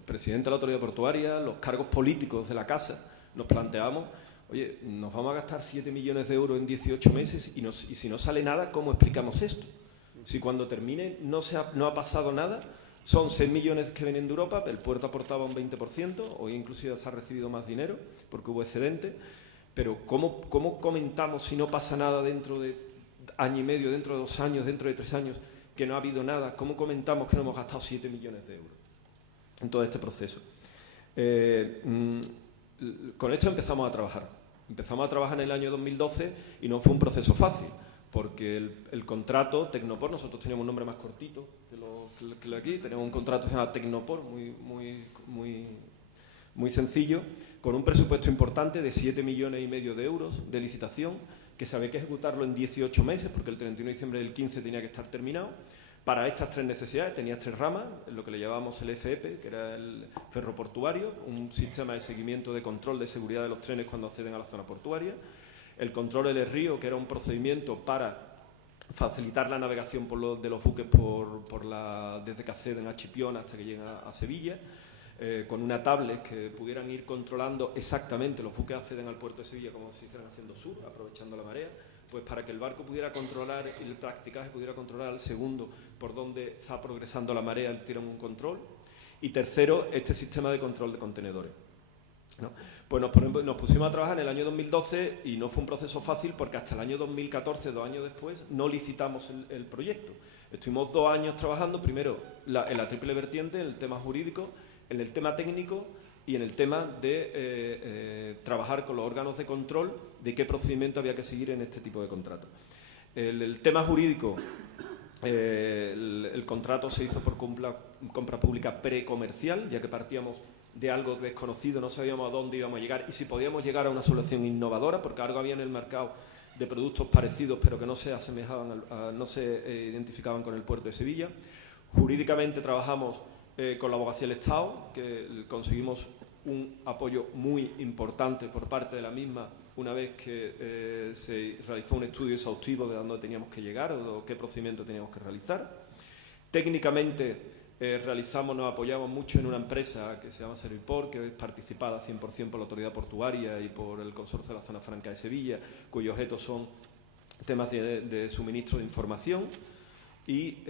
presidente de la autoridad portuaria, los cargos políticos de la casa, nos planteamos, oye, nos vamos a gastar 7 millones de euros en 18 meses y si no sale nada, ¿cómo explicamos esto? Si cuando termine no ha pasado nada, son 6 millones que vienen de Europa, el puerto aportaba un 20%, hoy inclusive se ha recibido más dinero porque hubo excedente, pero ¿cómo comentamos si no pasa nada dentro de año y medio, dentro de 2 años, dentro de 3 años, que no ha habido nada? ¿Cómo comentamos que no hemos gastado 7 millones de euros en todo este proceso? Con esto empezamos a trabajar. Empezamos a trabajar en el año 2012 y no fue un proceso fácil, porque el contrato Tecnopor, nosotros teníamos un nombre más cortito que lo aquí, tenemos un contrato que se llama Tecnopor, muy sencillo, con un presupuesto importante de 7,5 millones de euros de licitación, que se había que ejecutarlo en 18 meses, porque el 31 de diciembre del 15 tenía que estar terminado, Para estas tres necesidades tenías tres ramas, lo que le llamábamos el FEP, que era el ferroportuario, un sistema de seguimiento de control de seguridad de los trenes cuando acceden a la zona portuaria, el control del río, que era un procedimiento para facilitar la navegación de los buques desde que acceden a Chipiona hasta que llegan a Sevilla, con una tablet que pudieran ir controlando exactamente los buques acceden al puerto de Sevilla como si hicieran haciendo sur, aprovechando la marea, pues para que el barco pudiera controlar y el practicaje pudiera controlar al segundo por dónde está progresando la marea, tiran un control. Y tercero, este sistema de control de contenedores, ¿no? Pues nos pusimos a trabajar en el año 2012 y no fue un proceso fácil porque hasta el año 2014, 2 años después, no licitamos el proyecto. Estuvimos 2 años trabajando, primero en la triple vertiente, en el tema jurídico, en el tema técnico y en el tema de trabajar con los órganos de control de qué procedimiento había que seguir en este tipo de contratos. El tema jurídico, el contrato se hizo por compra pública precomercial, ya que partíamos de algo desconocido, no sabíamos a dónde íbamos a llegar y si podíamos llegar a una solución innovadora, porque algo había en el mercado de productos parecidos pero que no se asemejaban, no se identificaban con el puerto de Sevilla. Jurídicamente trabajamos con la Abogacía del Estado, que conseguimos un apoyo muy importante por parte de la misma una vez que se realizó un estudio exhaustivo de dónde teníamos que llegar o qué procedimiento teníamos que realizar. Técnicamente nos apoyamos mucho en una empresa que se llama Serviport, que es participada 100% por la Autoridad Portuaria y por el Consorcio de la Zona Franca de Sevilla, cuyos objetos son temas de suministro de información. Y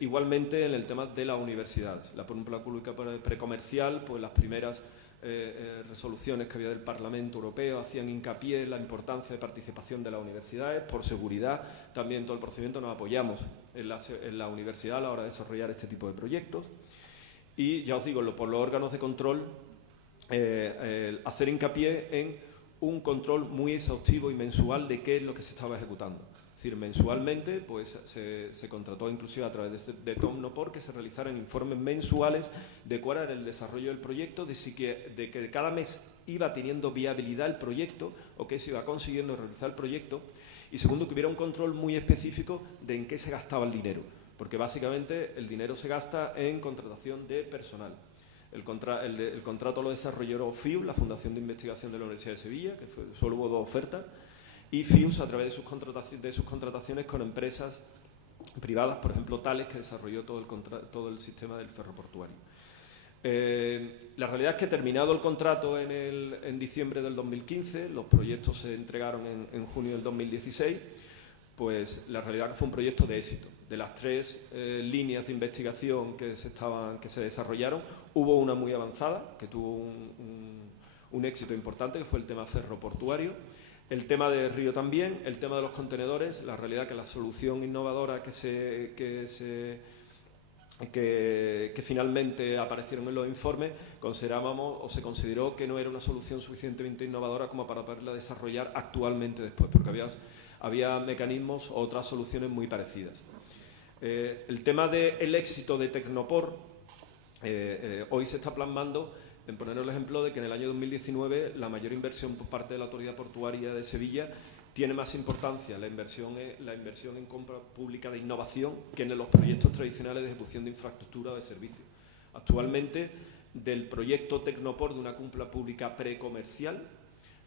igualmente en el tema de la universidad, la compra pública precomercial, pues las primeras resoluciones que había del Parlamento Europeo hacían hincapié en la importancia de participación de las universidades. Por seguridad, también todo el procedimiento nos apoyamos en la universidad a la hora de desarrollar este tipo de proyectos. Y ya os digo, por los órganos de control, hacer hincapié en un control muy exhaustivo y mensual de qué es lo que se estaba ejecutando. Es decir, mensualmente pues, se contrató inclusive a través de Tecnopor que se realizaran informes mensuales de cuál era el desarrollo del proyecto, de que cada mes iba teniendo viabilidad el proyecto o que se iba consiguiendo realizar el proyecto. Y segundo, que hubiera un control muy específico de en qué se gastaba el dinero, porque básicamente el dinero se gasta en contratación de personal. El contrato lo desarrolló FIU, la Fundación de Investigación de la Universidad de Sevilla, que solo hubo 2 ofertas, y FIUS a través de sus contrataciones con empresas privadas, por ejemplo, Thales, que desarrolló todo el sistema del ferroportuario. La realidad es que terminado el contrato en diciembre del 2015, los proyectos se entregaron en junio del 2016, pues la realidad es que fue un proyecto de éxito. De las 3 líneas de investigación que se desarrollaron, hubo una muy avanzada, que tuvo un éxito importante, que fue el tema ferroportuario. El tema de río también, el tema de los contenedores, la realidad que la solución innovadora que finalmente aparecieron en los informes, se consideró que no era una solución suficientemente innovadora como para poderla desarrollar actualmente después, porque había mecanismos o otras soluciones muy parecidas. El tema del éxito de Tecnopor, hoy se está plasmando en poner el ejemplo de que en el año 2019 la mayor inversión por parte de la Autoridad Portuaria de Sevilla tiene más importancia la inversión en compra pública de innovación que en los proyectos tradicionales de ejecución de infraestructura o de servicios. Actualmente, del proyecto Tecnopor de una compra pública precomercial,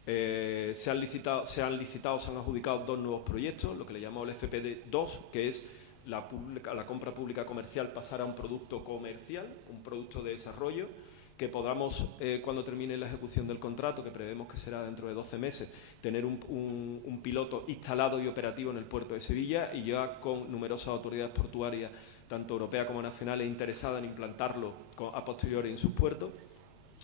se han adjudicado 2 nuevos proyectos, lo que le llamamos el FPD2, que es la compra pública comercial pasar a un producto comercial, un producto de desarrollo, que podamos, cuando termine la ejecución del contrato, que prevemos que será dentro de 12 meses, tener un piloto instalado y operativo en el puerto de Sevilla y ya con numerosas autoridades portuarias, tanto europeas como nacionales, interesadas en implantarlo a posteriori en sus puertos.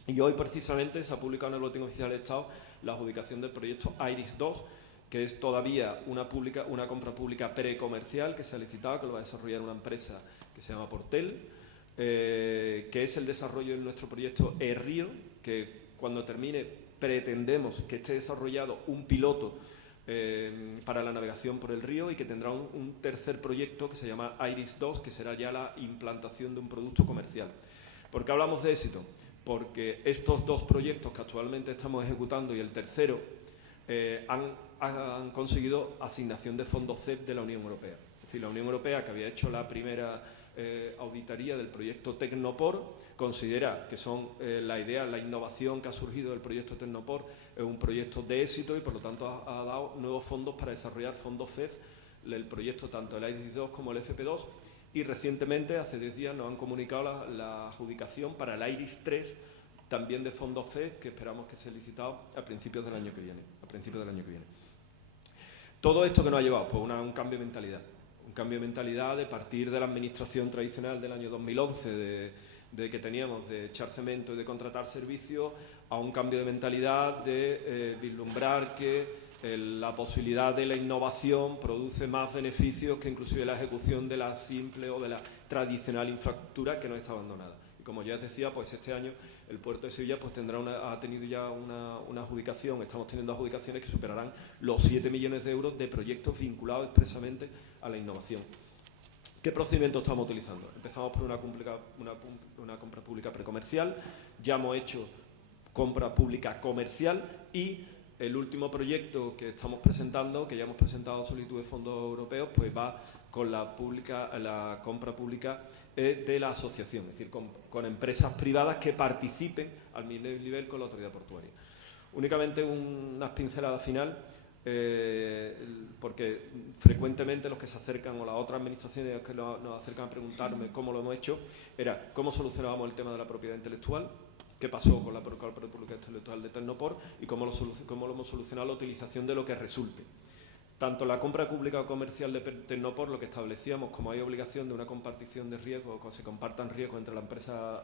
Y hoy, precisamente, se ha publicado en el Boletín Oficial del Estado la adjudicación del proyecto IRIS 2, que es todavía una compra pública precomercial que se ha licitado, que lo va a desarrollar una empresa que se llama Portel, que es el desarrollo de nuestro proyecto E-Río, que cuando termine pretendemos que esté desarrollado un piloto para la navegación por el río y que tendrá un tercer proyecto que se llama IRIS 2, que será ya la implantación de un producto comercial. ¿Por qué hablamos de éxito? Porque estos 2 proyectos que actualmente estamos ejecutando y el tercero han han conseguido asignación de fondos CEF de la Unión Europea. Es decir, la Unión Europea, que había hecho la primera auditoría del proyecto Tecnopor, considera que son la idea, la innovación que ha surgido del proyecto Tecnopor es un proyecto de éxito y por lo tanto ha dado nuevos fondos para desarrollar fondos CEF, el proyecto tanto el AIDIS-2 como el FP2, y recientemente, hace 10 días, nos han comunicado la adjudicación para el IRIS-3, también de fondos FED, que esperamos que sea licitado a principios del año que viene. Todo esto que nos ha llevado, pues un cambio de mentalidad. Un cambio de mentalidad de partir de la administración tradicional del año 2011, de que teníamos de echar cemento y de contratar servicios, a un cambio de mentalidad de vislumbrar que la posibilidad de la innovación produce más beneficios que inclusive la ejecución de la simple o de la tradicional infraestructura que no está abandonada. Y como ya os decía, pues este año el puerto de Sevilla pues ha tenido ya una adjudicación, estamos teniendo adjudicaciones que superarán los 7 millones de euros de proyectos vinculados expresamente a la innovación. ¿Qué procedimiento estamos utilizando? Empezamos por una compra pública precomercial, ya hemos hecho compra pública comercial y el último proyecto que estamos presentando, que ya hemos presentado solicitud de fondos europeos, pues va con la compra pública de la asociación, es decir, con empresas privadas que participen al mismo nivel con la autoridad portuaria. Únicamente unas pinceladas final, porque frecuentemente los que se acercan o las otras administraciones que nos acercan a preguntarme cómo lo hemos hecho, era cómo solucionábamos el tema de la propiedad intelectual, qué pasó con la propiedad intelectual de Tecnopor y cómo lo hemos solucionado la utilización de lo que resulte. Tanto la compra pública o comercial de Tecnopor, lo que establecíamos, como hay obligación de una compartición de riesgos, o se compartan riesgos entre la empresa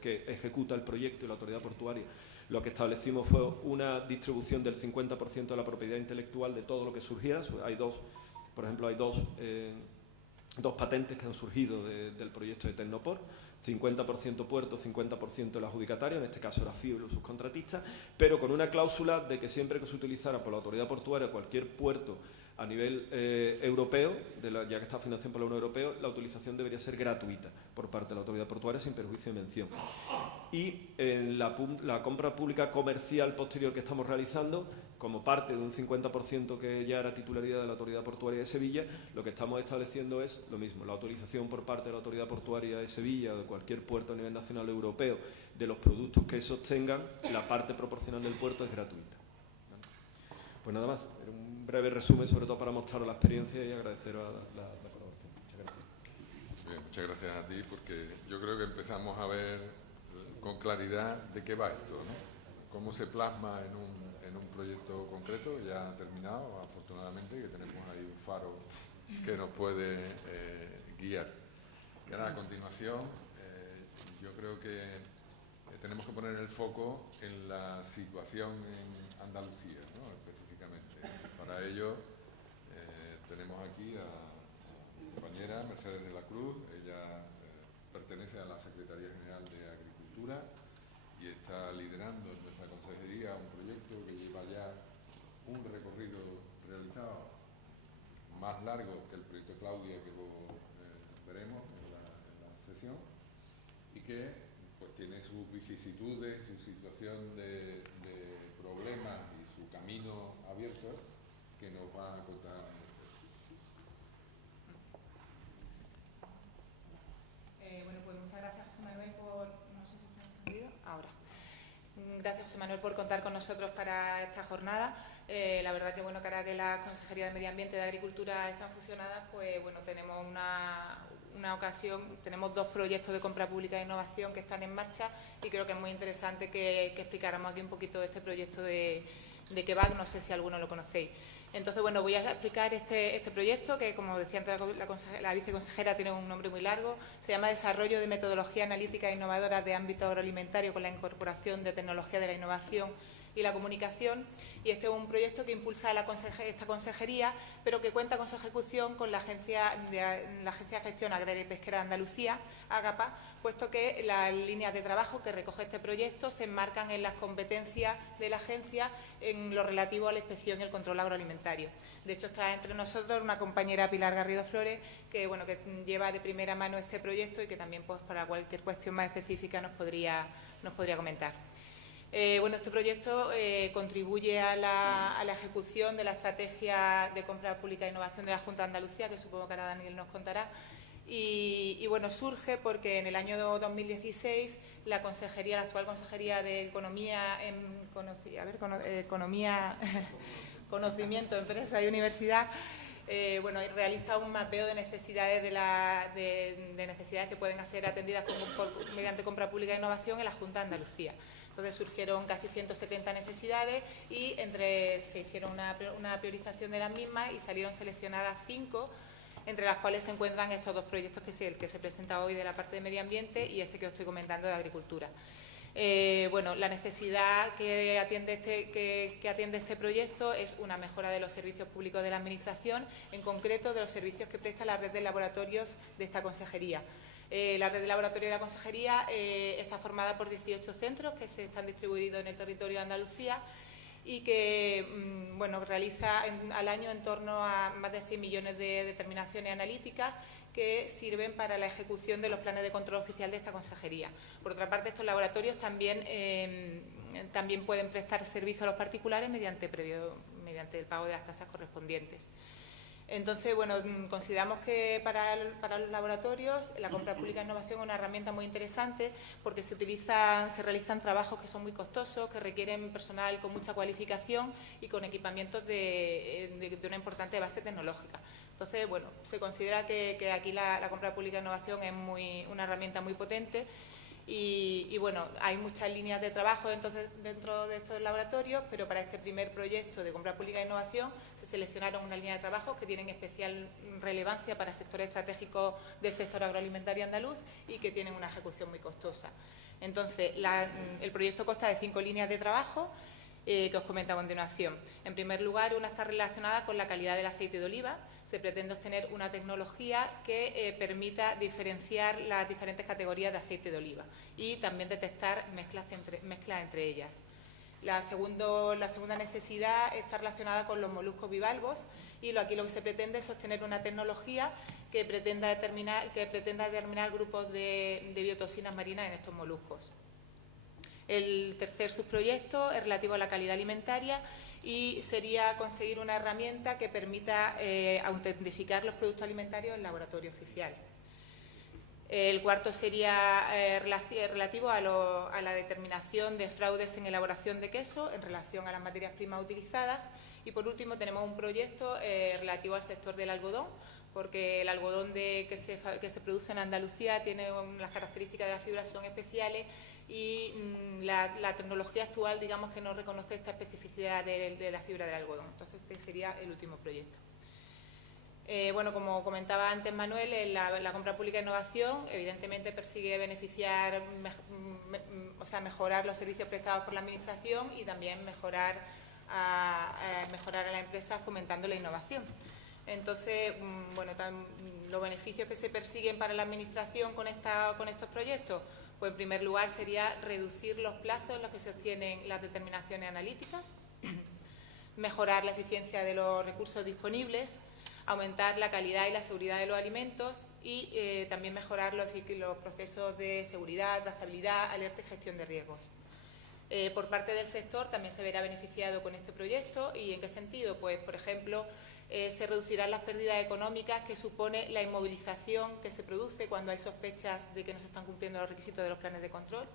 que ejecuta el proyecto y la autoridad portuaria, lo que establecimos fue una distribución del 50% de la propiedad intelectual de todo lo que surgiera. Hay por ejemplo, hay dos patentes que han surgido del proyecto de Tecnopor, 50% puerto, 50% el adjudicatario, en este caso era FIO y los subcontratistas, pero con una cláusula de que siempre que se utilizara por la autoridad portuaria cualquier puerto a nivel europeo, ya que está financiado por la Unión Europea, la utilización debería ser gratuita por parte de la autoridad portuaria sin perjuicio de mención. Y en la compra pública comercial posterior que estamos realizando, como parte de un 50% que ya era titularidad de la autoridad portuaria de Sevilla, lo que estamos estableciendo es lo mismo, la autorización por parte de la autoridad portuaria de Sevilla o de cualquier puerto a nivel nacional o europeo de los productos que sostengan, la parte proporcional del puerto es gratuita. Pues nada más, era un breve resumen, sobre todo para mostrar la experiencia y agradecer la colaboración. Muchas gracias. Bien, muchas gracias a ti, porque yo creo que empezamos a ver con claridad de qué va esto, ¿no? Cómo se plasma en un proyecto concreto, ya terminado, afortunadamente, que tenemos ahí un faro que nos puede guiar. Y ahora, a continuación, yo creo que tenemos que poner el foco en la situación en Andalucía, ¿no? Específicamente. Para ello, tenemos aquí a mi compañera Mercedes de la Cruz. Ella pertenece a la Secretaría General de Agricultura y está liderando en nuestra consejería un proyecto que lleva ya un recorrido realizado más largo que el proyecto Claudia, que lo veremos en la sesión, y que pues tiene sus vicisitudes, su situación de problemas y su camino abierto que nos va a contar. Bueno, pues muchas gracias, José Manuel, por... No sé si está encendido. Ahora. Gracias, José Manuel, por contar con nosotros para esta jornada. La verdad que, bueno, que ahora que la Consejería de Medio Ambiente y de Agricultura están fusionadas, pues, bueno, tenemos una ocasión, tenemos dos proyectos de compra pública e innovación que están en marcha y creo que es muy interesante que explicáramos aquí un poquito de este proyecto de qué va, no sé si alguno lo conocéis. Entonces, bueno, voy a explicar este proyecto que, como decía antes la viceconsejera, tiene un nombre muy largo. Se llama Desarrollo de Metodología Analítica e Innovadora de Ámbito Agroalimentario con la incorporación de tecnología de la innovación y la comunicación. Y este es un proyecto que impulsa esta consejería, pero que cuenta con su ejecución con la Agencia de Gestión Agraria y Pesquera de Andalucía, AGAPA, puesto que las líneas de trabajo que recoge este proyecto se enmarcan en las competencias de la agencia en lo relativo a la inspección y el control agroalimentario. De hecho, está entre nosotros una compañera, Pilar Garrido Flores, que, bueno, que lleva de primera mano este proyecto y que también, pues, para cualquier cuestión más específica nos podría comentar. Bueno, este proyecto contribuye a la ejecución de la estrategia de compra pública e innovación de la Junta de Andalucía, que supongo que ahora Daniel nos contará. Y bueno, surge porque en el año 2016 la actual Consejería de Economía, Conocimiento, Empresa y Universidad, bueno, realiza un mapeo de necesidades de necesidades que pueden ser atendidas mediante compra pública e innovación en la Junta de Andalucía. Entonces surgieron casi 170 necesidades y se hicieron una priorización de las mismas y salieron seleccionadas 5, entre las cuales se encuentran estos 2 proyectos, que es el que se presenta hoy de la parte de medio ambiente y este que os estoy comentando de agricultura. Bueno, la necesidad que atiende este proyecto es una mejora de los servicios públicos de la Administración, en concreto de los servicios que presta la red de laboratorios de esta consejería. La red de laboratorios de la consejería está formada por 18 centros que se están distribuidos en el territorio de Andalucía y que bueno, realiza al año en torno a más de 6 millones de determinaciones analíticas que sirven para la ejecución de los planes de control oficial de esta consejería. Por otra parte, estos laboratorios también pueden prestar servicio a los particulares mediante el pago de las tasas correspondientes. Entonces, bueno, consideramos que para los laboratorios la compra pública e innovación es una herramienta muy interesante porque se realizan trabajos que son muy costosos, que requieren personal con mucha cualificación y con equipamientos de una importante base tecnológica. Entonces, bueno, se considera que aquí la compra pública e innovación es una herramienta muy potente. Y bueno, hay muchas líneas de trabajo dentro de estos laboratorios, pero para este primer proyecto de compra pública e innovación se seleccionaron una línea de trabajo que tienen especial relevancia para sectores estratégicos del sector agroalimentario andaluz y que tienen una ejecución muy costosa. Entonces, el proyecto consta de 5 líneas de trabajo que os comento a continuación. En primer lugar, una está relacionada con la calidad del aceite de oliva. Se pretende obtener una tecnología que permita diferenciar las diferentes categorías de aceite de oliva y también detectar mezclas entre ellas. La segunda necesidad está relacionada con los moluscos bivalvos y aquí lo que se pretende es obtener una tecnología que pretenda determinar grupos de biotoxinas marinas en estos moluscos. El tercer subproyecto es relativo a la calidad alimentaria y sería conseguir una herramienta que permita autentificar los productos alimentarios en laboratorio oficial. El cuarto sería relativo a la determinación de fraudes en elaboración de queso en relación a las materias primas utilizadas. Y por último tenemos un proyecto relativo al sector del algodón, porque el algodón que se produce en Andalucía tiene las características de las fibras son especiales y la tecnología actual, digamos, que no reconoce esta especificidad de la fibra del algodón. Entonces, este sería el último proyecto. Bueno, como comentaba antes Manuel, la compra pública e innovación evidentemente persigue mejorar los servicios prestados por la Administración y también mejorar a la empresa fomentando la innovación. Entonces, bueno, los beneficios que se persiguen para la Administración con estos proyectos, pues en primer lugar sería reducir los plazos en los que se obtienen las determinaciones analíticas, mejorar la eficiencia de los recursos disponibles, aumentar la calidad y la seguridad de los alimentos y también mejorar los procesos de seguridad, trazabilidad, alerta y gestión de riesgos. Por parte del sector también se verá beneficiado con este proyecto. ¿Y en qué sentido? Pues, por ejemplo, se reducirán las pérdidas económicas que supone la inmovilización que se produce cuando hay sospechas de que no se están cumpliendo los requisitos de los planes de control.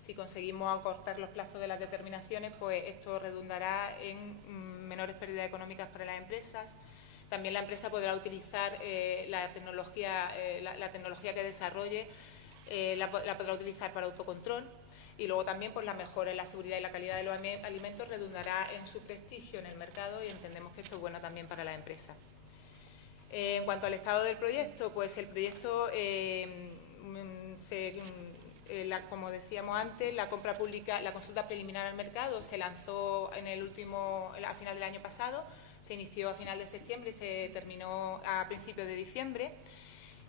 Si conseguimos acortar los plazos de las determinaciones, pues esto redundará en menores pérdidas económicas para las empresas. También la empresa podrá utilizar la tecnología que desarrolle, la podrá utilizar para autocontrol. Y luego también pues, la mejora en la seguridad y la calidad de los alimentos redundará en su prestigio en el mercado y entendemos que esto es bueno también para la empresa. En cuanto al estado del proyecto, pues el proyecto, como decíamos antes, la compra pública, la consulta preliminar al mercado se lanzó a final del año pasado, se inició a final de septiembre y se terminó a principios de diciembre.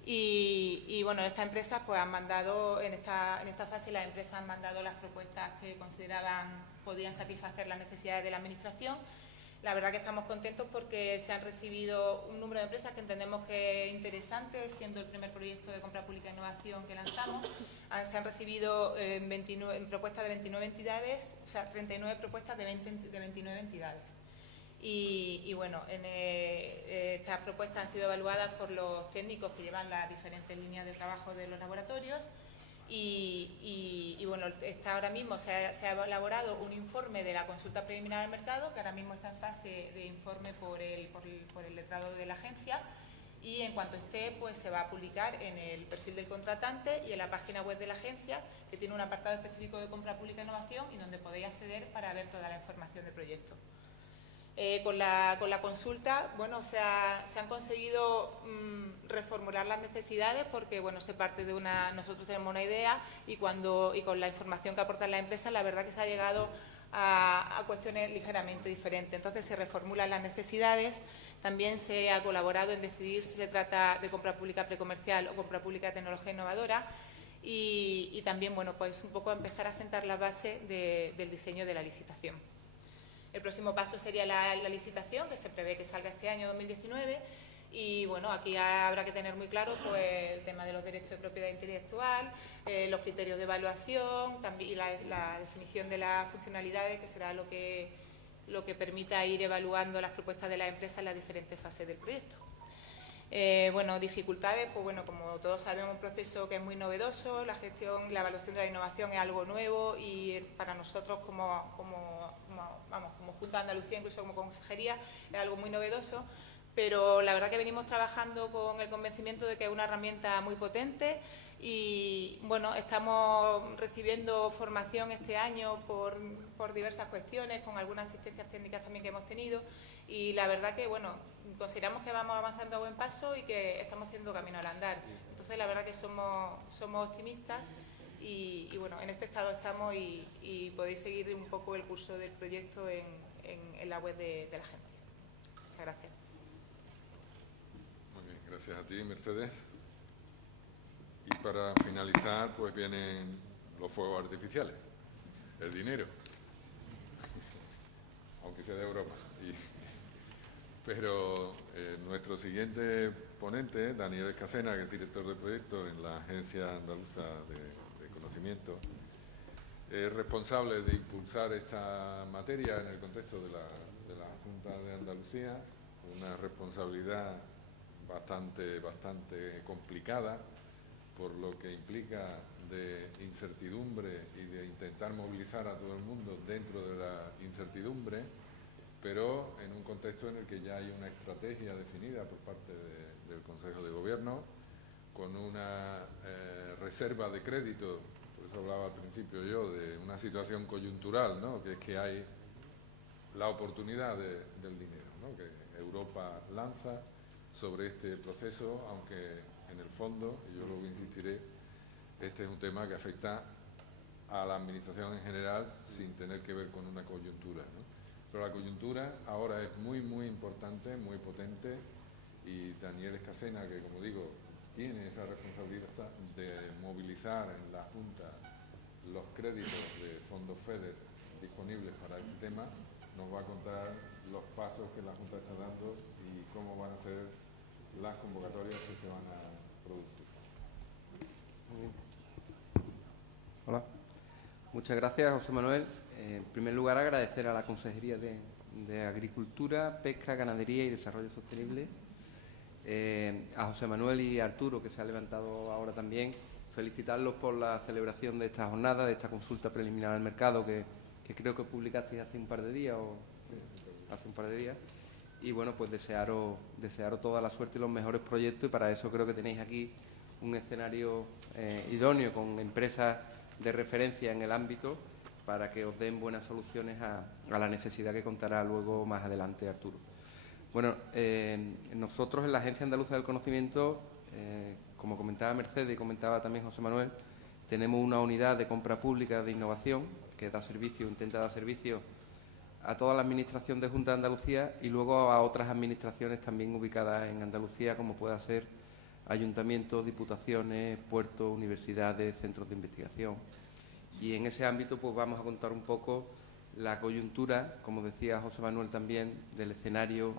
Y bueno, estas empresas pues han mandado, en esta fase las empresas han mandado las propuestas que consideraban podían satisfacer las necesidades de la Administración. La verdad que estamos contentos porque se han recibido un número de empresas que entendemos que es interesante, siendo el primer proyecto de compra pública e innovación que lanzamos. Se han recibido propuestas de 29 entidades, o sea, 39 propuestas de 29 entidades. Y bueno, estas propuestas han sido evaluadas por los técnicos que llevan las diferentes líneas de trabajo de los laboratorios. Y bueno, ahora mismo se ha elaborado un informe de la consulta preliminar al mercado, que ahora mismo está en fase de informe por el letrado de la agencia, y en cuanto esté, pues se va a publicar en el perfil del contratante y en la página web de la agencia, que tiene un apartado específico de compra pública e innovación y donde podéis acceder para ver toda la información del proyecto. Con la consulta, bueno, se han conseguido reformular las necesidades porque, bueno, se parte de nosotros tenemos una idea y con la información que aportan las empresas, la verdad que se ha llegado a cuestiones ligeramente diferentes. Entonces se reformulan las necesidades, también se ha colaborado en decidir si se trata de compra pública precomercial o compra pública de tecnología innovadora y también, bueno, pues un poco empezar a sentar la base del diseño de la licitación. El próximo paso sería la licitación, que se prevé que salga este año 2019, y bueno, aquí habrá que tener muy claro pues, el tema de los derechos de propiedad intelectual, los criterios de evaluación, también la definición de las funcionalidades, que será lo que permita ir evaluando las propuestas de las empresas en las diferentes fases del proyecto. Bueno, dificultades, pues bueno, como todos sabemos, un proceso que es muy novedoso, la evaluación de la innovación es algo nuevo y para nosotros como Junta de Andalucía, incluso como consejería, es algo muy novedoso, pero la verdad que venimos trabajando con el convencimiento de que es una herramienta muy potente y bueno, estamos recibiendo formación este año por diversas cuestiones, con algunas asistencias técnicas también que hemos tenido y la verdad que bueno, consideramos que vamos avanzando a buen paso y que estamos haciendo camino al andar. Entonces la verdad que somos optimistas y bueno, en este estado estamos y podéis seguir un poco el curso del proyecto en la web de la agencia. Muchas gracias. Muy bien, gracias a ti, Mercedes. Y para finalizar, pues vienen los fuegos artificiales, el dinero, aunque sea de Europa. Pero nuestro siguiente ponente, Daniel Escacena, que es director de proyectos en la Agencia Andaluza de Conocimiento, es responsable de impulsar esta materia en el contexto de la Junta de Andalucía, una responsabilidad bastante complicada, por lo que implica de incertidumbre y de intentar movilizar a todo el mundo dentro de la incertidumbre, pero en un contexto en el que ya hay una estrategia definida por parte del Consejo de Gobierno, con una reserva de crédito, por eso hablaba al principio yo de una situación coyuntural, ¿no? Que es que hay la oportunidad del dinero, ¿no? Que Europa lanza sobre este proceso, aunque en el fondo, y yo luego insistiré, este es un tema que afecta a la Administración en general sin tener que ver con una coyuntura, ¿no? Pero la coyuntura ahora es muy importante, muy potente y Daniel Escacena, que como digo, tiene esa responsabilidad de movilizar en la Junta los créditos de fondos FEDER disponibles para este tema, nos va a contar los pasos que la Junta está dando y cómo van a ser las convocatorias que se van a producir. Muy bien. Hola. Muchas gracias, José Manuel. En primer lugar, agradecer a la Consejería de Agricultura, Pesca, Ganadería y Desarrollo Sostenible, a José Manuel y a Arturo, que se ha levantado ahora también, felicitarlos por la celebración de esta jornada, de esta consulta preliminar al mercado que creo que publicasteis hace un par de días y bueno, pues desearos toda la suerte y los mejores proyectos y para eso creo que tenéis aquí un escenario idóneo con empresas de referencia en el ámbito para que os den buenas soluciones a la necesidad que contará luego más adelante Arturo. Bueno, nosotros en la Agencia Andaluza del Conocimiento, como comentaba Mercedes y comentaba también José Manuel, tenemos una unidad de compra pública de innovación que intenta dar servicio a toda la administración de Junta de Andalucía y luego a otras administraciones también ubicadas en Andalucía, como pueda ser ayuntamientos, diputaciones, puertos, universidades, centros de investigación. Y en ese ámbito pues vamos a contar un poco la coyuntura, como decía José Manuel también, del escenario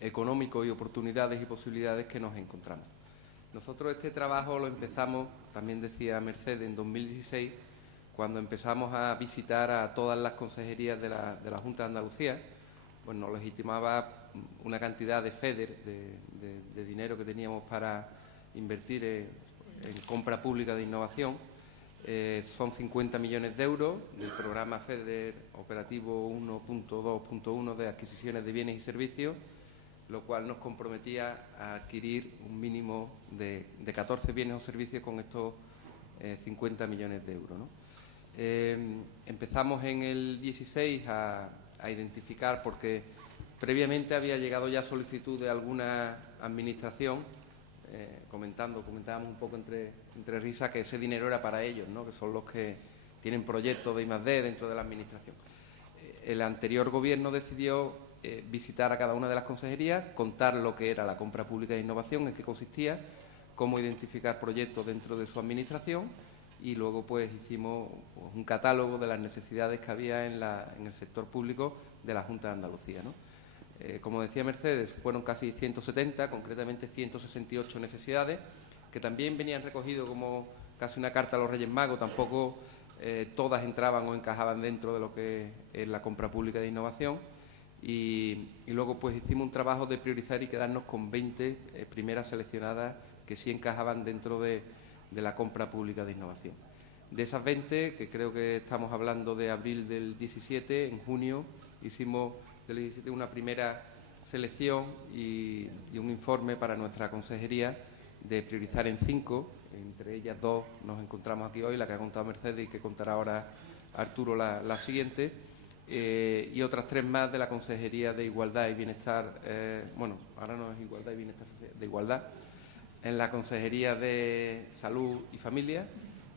económico y oportunidades y posibilidades que nos encontramos. Nosotros este trabajo lo empezamos, también decía Mercedes, en 2016, cuando empezamos a visitar a todas las consejerías de la Junta de Andalucía. Pues nos legitimaba una cantidad de FEDER, de dinero que teníamos para invertir en compra pública de innovación. Son 50 millones de euros del programa FEDER operativo 1.2.1 de adquisiciones de bienes y servicios, lo cual nos comprometía a adquirir un mínimo de 14 bienes o servicios con estos 50 millones de euros, ¿no? Empezamos en el 16 a identificar, porque previamente había llegado ya solicitud de alguna administración, comentábamos un poco entre risas que ese dinero era para ellos, ¿no? Que son los que tienen proyectos de I+D dentro de la administración. El anterior gobierno decidió visitar a cada una de las consejerías, contar lo que era la compra pública de innovación, en qué consistía, cómo identificar proyectos dentro de su administración, y luego pues hicimos un catálogo de las necesidades que había en el sector público de la Junta de Andalucía, ¿no? Como decía Mercedes, fueron casi 170, concretamente 168 necesidades, que también venían recogidos como casi una carta a los Reyes Magos. Tampoco todas entraban o encajaban dentro de lo que es la compra pública de innovación. Y luego pues hicimos un trabajo de priorizar y quedarnos con 20 primeras seleccionadas que sí encajaban dentro de la compra pública de innovación. De esas 20, que creo que estamos hablando de abril del 17, en junio hicimos del 17 una primera selección y un informe para nuestra consejería de priorizar en 5, entre ellas 2 nos encontramos aquí hoy, la que ha contado Mercedes y que contará ahora Arturo la siguiente, y otras 3 más de la Consejería de Igualdad y Bienestar, bueno, ahora no es Igualdad y Bienestar, de Igualdad, en la Consejería de Salud y Familia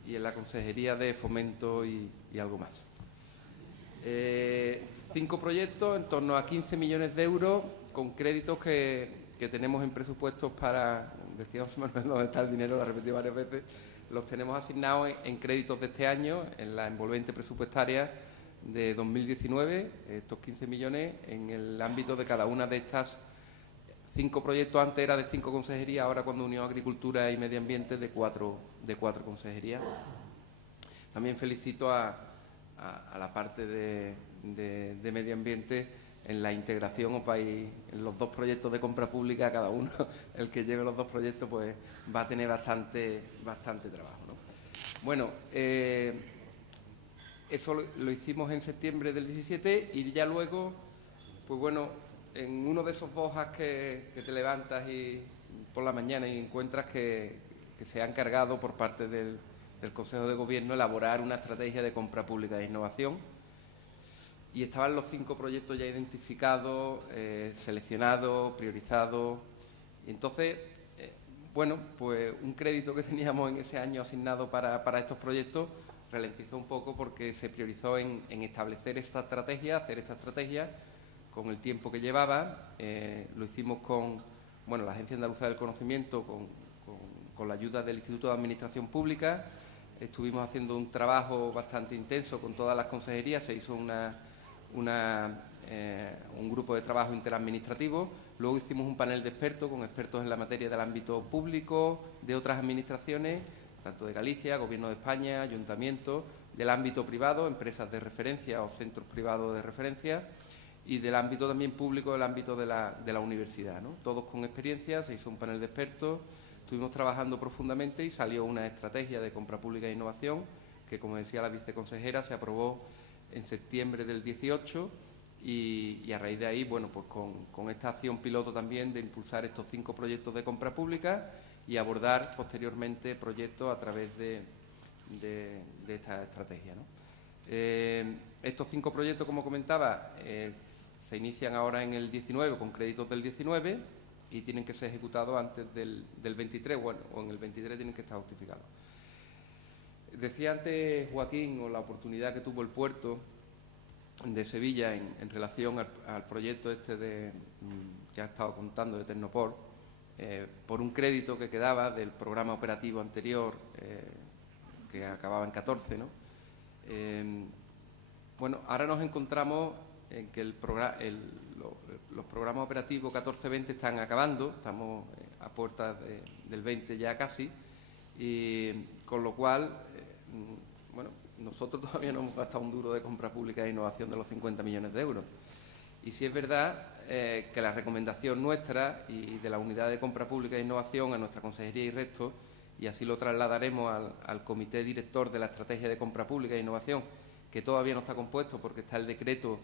y en la Consejería de Fomento y algo más. 5 proyectos, en torno a 15 millones de euros, con créditos que tenemos en presupuestos para, decíamos dónde está el dinero, lo he repetido varias veces, los tenemos asignados en créditos de este año, en la envolvente presupuestaria de 2019, estos 15 millones en el ámbito de cada una de estas 5 proyectos. Antes era de 5 consejerías, ahora cuando unió Agricultura y Medio Ambiente de 4 consejerías. También felicito a la parte de Medio Ambiente en la integración. Os vais en los 2 proyectos de compra pública, cada uno, el que lleve los 2 proyectos, pues va a tener bastante trabajo, ¿no? Bueno, eso lo hicimos en septiembre del 17 y ya luego, pues bueno, en uno de esos bojas que te levantas y por la mañana y encuentras que se ha encargado por parte del Consejo de Gobierno elaborar una estrategia de compra pública de innovación, y estaban los 5 proyectos ya identificados, seleccionados, priorizados. Y entonces, bueno, pues un crédito que teníamos en ese año asignado para estos proyectos ralentizó un poco porque se priorizó en establecer esta estrategia, hacer esta estrategia con el tiempo que llevaba. Lo hicimos con la Agencia Andaluza del Conocimiento, con la ayuda del Instituto de Administración Pública. Estuvimos haciendo un trabajo bastante intenso con todas las consejerías, se hizo un grupo de trabajo interadministrativo. Luego hicimos un panel de expertos, con expertos en la materia del ámbito público, de otras administraciones, tanto de Galicia, Gobierno de España, ayuntamientos, del ámbito privado, empresas de referencia o centros privados de referencia, y del ámbito también público, del ámbito de la universidad, ¿no? Todos con experiencia, se hizo un panel de expertos, estuvimos trabajando profundamente y salió una estrategia de compra pública e innovación que, como decía la viceconsejera, se aprobó en septiembre del 18 y a raíz de ahí, bueno, pues con esta acción piloto también de impulsar estos 5 proyectos de compra pública y abordar posteriormente proyectos a través de esta estrategia, ¿no? Estos 5 proyectos, como comentaba, se inician ahora en el 19 con créditos del 19 y tienen que ser ejecutados antes del 23, bueno, o en el 23 tienen que estar justificados. Decía antes Joaquín, o la oportunidad que tuvo el puerto de Sevilla en relación al proyecto este que ha estado contando de Tecnopor, por un crédito que quedaba del programa operativo anterior, que acababa en 14, ¿no? Bueno, ahora nos encontramos en que los programas operativos 14-20 están acabando, estamos a puertas del 20 ya casi, y con lo cual, bueno, nosotros todavía no hemos gastado un duro de compra pública e innovación de los 50 millones de euros. Y sí es verdad que la recomendación nuestra y de la Unidad de Compra Pública e Innovación a nuestra Consejería y resto, y así lo trasladaremos al Comité Director de la Estrategia de Compra Pública e Innovación, que todavía no está compuesto porque está el decreto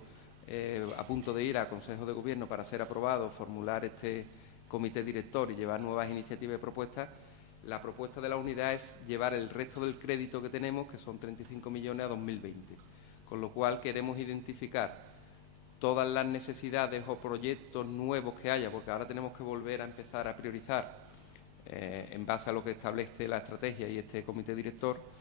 a punto de ir al Consejo de Gobierno para ser aprobado, formular este Comité Director y llevar nuevas iniciativas y propuestas. La propuesta de la unidad es llevar el resto del crédito que tenemos, que son 35 millones, a 2020. Con lo cual queremos identificar todas las necesidades o proyectos nuevos que haya, porque ahora tenemos que volver a empezar a priorizar en base a lo que establece la estrategia y este comité director,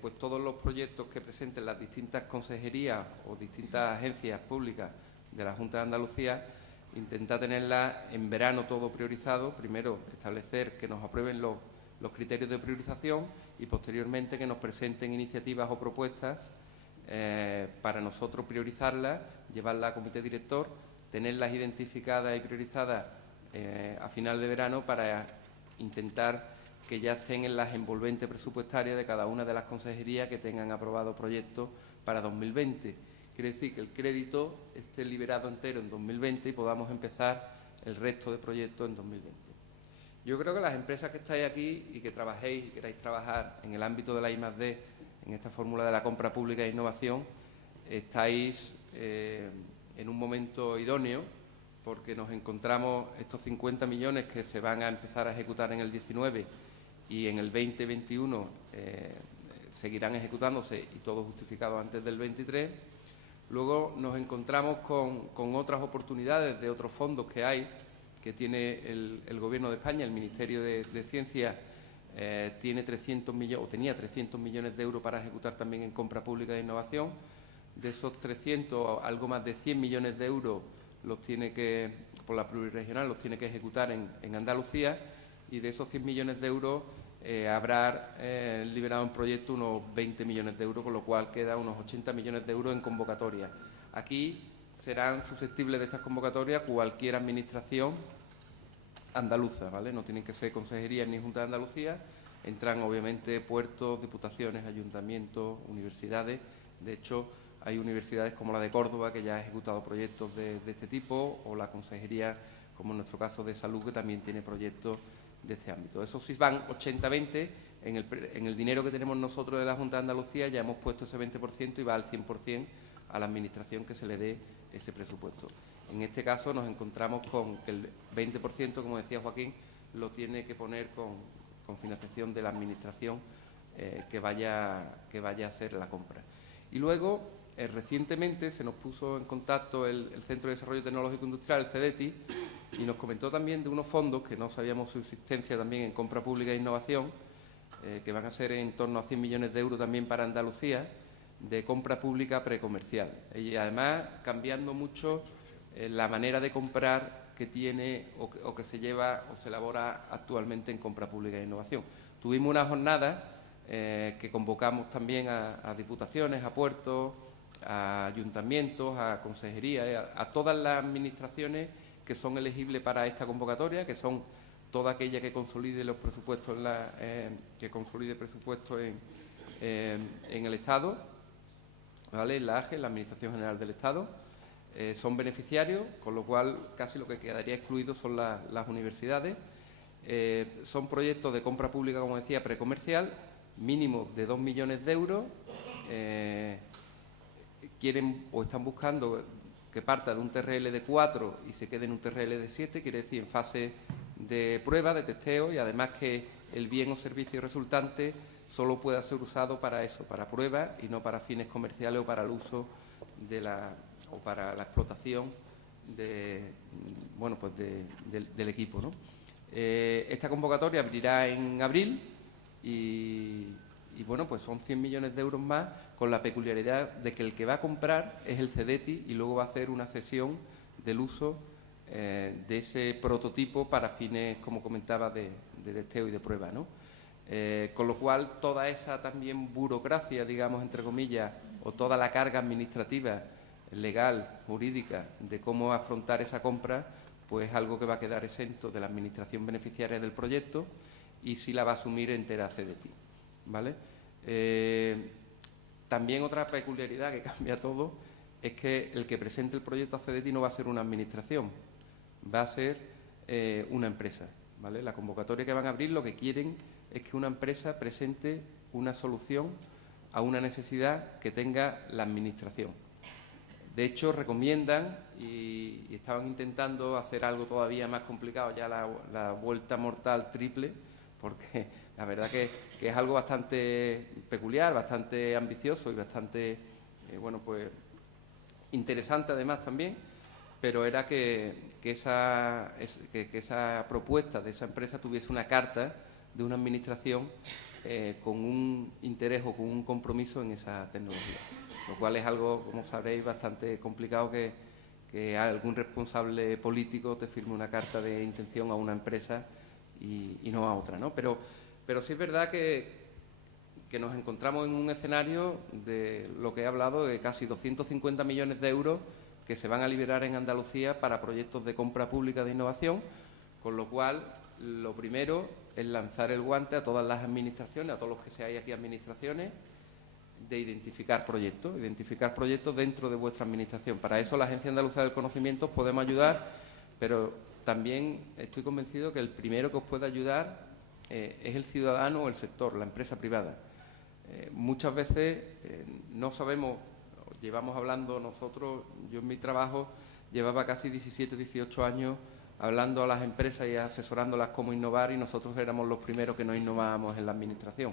pues todos los proyectos que presenten las distintas consejerías o distintas agencias públicas de la Junta de Andalucía, intentar tenerlas en verano todo priorizado. Primero, establecer que nos aprueben los criterios de priorización y posteriormente que nos presenten iniciativas o propuestas para nosotros priorizarlas, llevarlas al comité director, tenerlas identificadas y priorizadas a final de verano para intentar que ya estén en las envolventes presupuestarias de cada una de las consejerías que tengan aprobado proyectos para 2020. Quiere decir que el crédito esté liberado entero en 2020 y podamos empezar el resto de proyectos en 2020. Yo creo que las empresas que estáis aquí y que trabajéis y queráis trabajar en el ámbito de la I+D, en esta fórmula de la compra pública e innovación, estáis en un momento idóneo, porque nos encontramos estos 50 millones que se van a empezar a ejecutar en el 19 y en el 2021 seguirán ejecutándose y todo justificado antes del 23. Luego nos encontramos con otras oportunidades de otros fondos que hay, que tiene el Gobierno de España. El Ministerio de Ciencia tiene 300 millones, o tenía 300 millones de euros para ejecutar también en compra pública de innovación. De esos 300, algo más de 100 millones de euros los tiene que, por la pluriregional, los tiene que ejecutar en Andalucía, y de esos 100 millones de euros habrá liberado en proyecto unos 20 millones de euros, con lo cual queda unos 80 millones de euros en convocatoria. Aquí serán susceptibles de estas convocatorias cualquier administración andaluza, ¿vale? No tienen que ser consejerías ni Junta de Andalucía, entran obviamente puertos, diputaciones, ayuntamientos, universidades. De hecho, hay universidades como la de Córdoba que ya ha ejecutado proyectos de este tipo, o la consejería, como en nuestro caso de Salud, que también tiene proyectos de este ámbito. Esos sí van 80-20, en el dinero que tenemos nosotros de la Junta de Andalucía ya hemos puesto ese 20% y va al 100% a la Administración que se le dé ese presupuesto. En este caso nos encontramos con que el 20%, como decía Joaquín, lo tiene que poner con financiación de la Administración que vaya a hacer la compra. Y luego, recientemente se nos puso en contacto el Centro de Desarrollo Tecnológico Industrial, el CEDETI, y nos comentó también de unos fondos que no sabíamos su existencia también en compra pública e innovación, que van a ser en torno a 100 millones de euros también para Andalucía, de compra pública precomercial. Y además cambiando mucho la manera de comprar que tiene o que se lleva o se elabora actualmente en compra pública e innovación. Tuvimos una jornada que convocamos también a diputaciones, a puertos, a ayuntamientos, a consejerías, a todas las administraciones que son elegibles para esta convocatoria, que son toda aquella que consolide los presupuestos en el Estado, ¿vale? En la AGE, en la Administración General del Estado, son beneficiarios, con lo cual casi lo que quedaría excluido son las universidades. Son proyectos de compra pública, como decía, precomercial, mínimo de 2 millones de euros. Quieren o están buscando que parta de un TRL de 4 y se quede en un TRL de 7, quiere decir en fase de prueba, de testeo, y además que el bien o servicio resultante solo pueda ser usado para eso, para pruebas, y no para fines comerciales o para el uso o para la explotación del equipo, ¿no? Esta convocatoria abrirá en abril y bueno, pues son 100 millones de euros más, con la peculiaridad de que el que va a comprar es el CEDETI y luego va a hacer una sesión del uso de ese prototipo para fines, como comentaba, de testeo y de prueba, ¿no? Con lo cual, toda esa también burocracia, digamos, entre comillas, o toda la carga administrativa, legal, jurídica, de cómo afrontar esa compra, pues es algo que va a quedar exento de la administración beneficiaria del proyecto y sí la va a asumir entera CDTI, ¿vale? También otra peculiaridad que cambia todo es que el que presente el proyecto a CDTI no va a ser una administración, va a ser una empresa, ¿vale? La convocatoria que van a abrir lo que quieren es que una empresa presente una solución a una necesidad que tenga la administración. De hecho, recomiendan y estaban intentando hacer algo todavía más complicado, ya la vuelta mortal triple, porque la verdad que es algo bastante peculiar, bastante ambicioso y bastante, bueno, pues interesante además también, pero era que esa propuesta de esa empresa tuviese una carta de una administración con un interés o con un compromiso en esa tecnología, lo cual es algo, como sabréis, bastante complicado que algún responsable político te firme una carta de intención a una empresa y no a otra, ¿no? Pero sí es verdad que nos encontramos en un escenario de lo que he hablado, de casi 250 millones de euros que se van a liberar en Andalucía para proyectos de compra pública de innovación, con lo cual lo primero es lanzar el guante a todas las administraciones, a todos los que seáis aquí administraciones, de identificar proyectos dentro de vuestra administración. Para eso la Agencia Andaluza del Conocimiento podemos ayudar, pero también estoy convencido que el primero que os puede ayudar es el ciudadano o el sector, la empresa privada. Muchas veces no sabemos, llevamos hablando nosotros, yo en mi trabajo llevaba casi 17, 18 años hablando a las empresas y asesorándolas cómo innovar, y nosotros éramos los primeros que no innovábamos en la administración.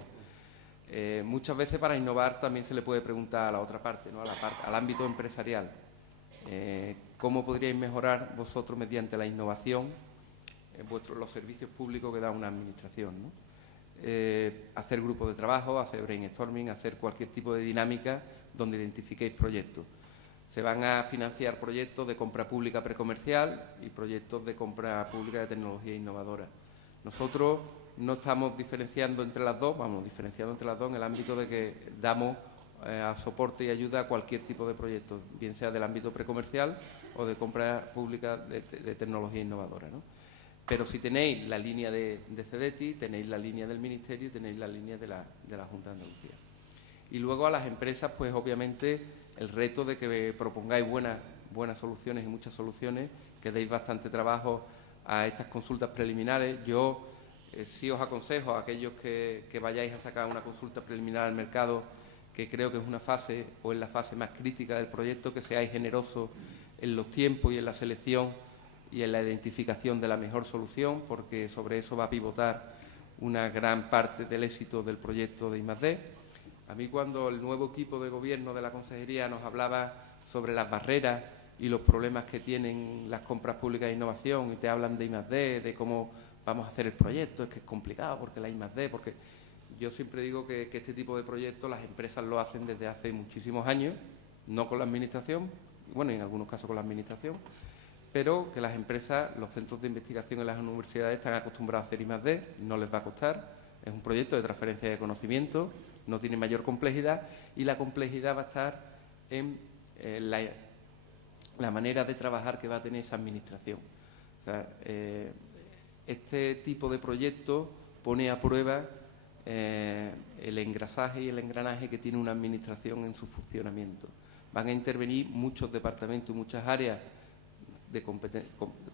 Muchas veces para innovar también se le puede preguntar a la otra parte, ¿no? Al ámbito empresarial. ¿Cómo podríais mejorar vosotros mediante la innovación los servicios públicos que da una administración, ¿no? Hacer grupos de trabajo, hacer brainstorming, hacer cualquier tipo de dinámica donde identifiquéis proyectos. Se van a financiar proyectos de compra pública precomercial y proyectos de compra pública de tecnología innovadora. Nosotros no estamos diferenciando entre las dos, vamos diferenciando entre las dos en el ámbito de que damos soporte y ayuda a cualquier tipo de proyecto, bien sea del ámbito precomercial o de compra pública de tecnología innovadora, ¿no? Pero si tenéis la línea de CDTI, tenéis la línea del Ministerio y tenéis la línea de la Junta de Andalucía. Y luego a las empresas, pues obviamente el reto de que propongáis buenas soluciones y muchas soluciones, que deis bastante trabajo a estas consultas preliminares. Yo sí os aconsejo a aquellos que vayáis a sacar una consulta preliminar al mercado, que creo que es una fase o es la fase más crítica del proyecto, que seáis generosos en los tiempos y en la selección y en la identificación de la mejor solución, porque sobre eso va a pivotar una gran parte del éxito del proyecto de I+D. A mí, cuando el nuevo equipo de gobierno de la Consejería nos hablaba sobre las barreras y los problemas que tienen las compras públicas de innovación, y te hablan de I+D, de cómo vamos a hacer el proyecto, es que es complicado porque la I+D, porque yo siempre digo que este tipo de proyectos las empresas lo hacen desde hace muchísimos años, no con la Administración, bueno, en algunos casos con la Administración, pero que las empresas, los centros de investigación en las universidades están acostumbrados a hacer I+D, no les va a costar, es un proyecto de transferencia de conocimiento, no tiene mayor complejidad, y la complejidad va a estar en la manera de trabajar que va a tener esa administración. O sea, este tipo de proyecto pone a prueba el engrasaje y el engranaje que tiene una administración en su funcionamiento. Van a intervenir muchos departamentos y muchas áreas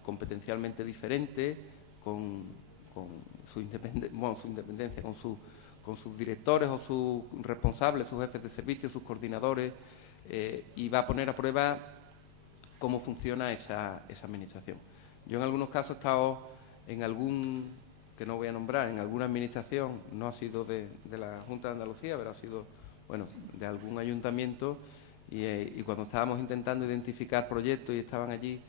competencialmente diferentes, con su independencia, con sus directores o sus responsables, sus jefes de servicio, sus coordinadores, y va a poner a prueba cómo funciona esa administración. Yo en algunos casos he estado en algún, que no voy a nombrar, en alguna administración, no ha sido de la Junta de Andalucía, pero ha sido, bueno, de algún ayuntamiento, y cuando estábamos intentando identificar proyectos y estaban allí,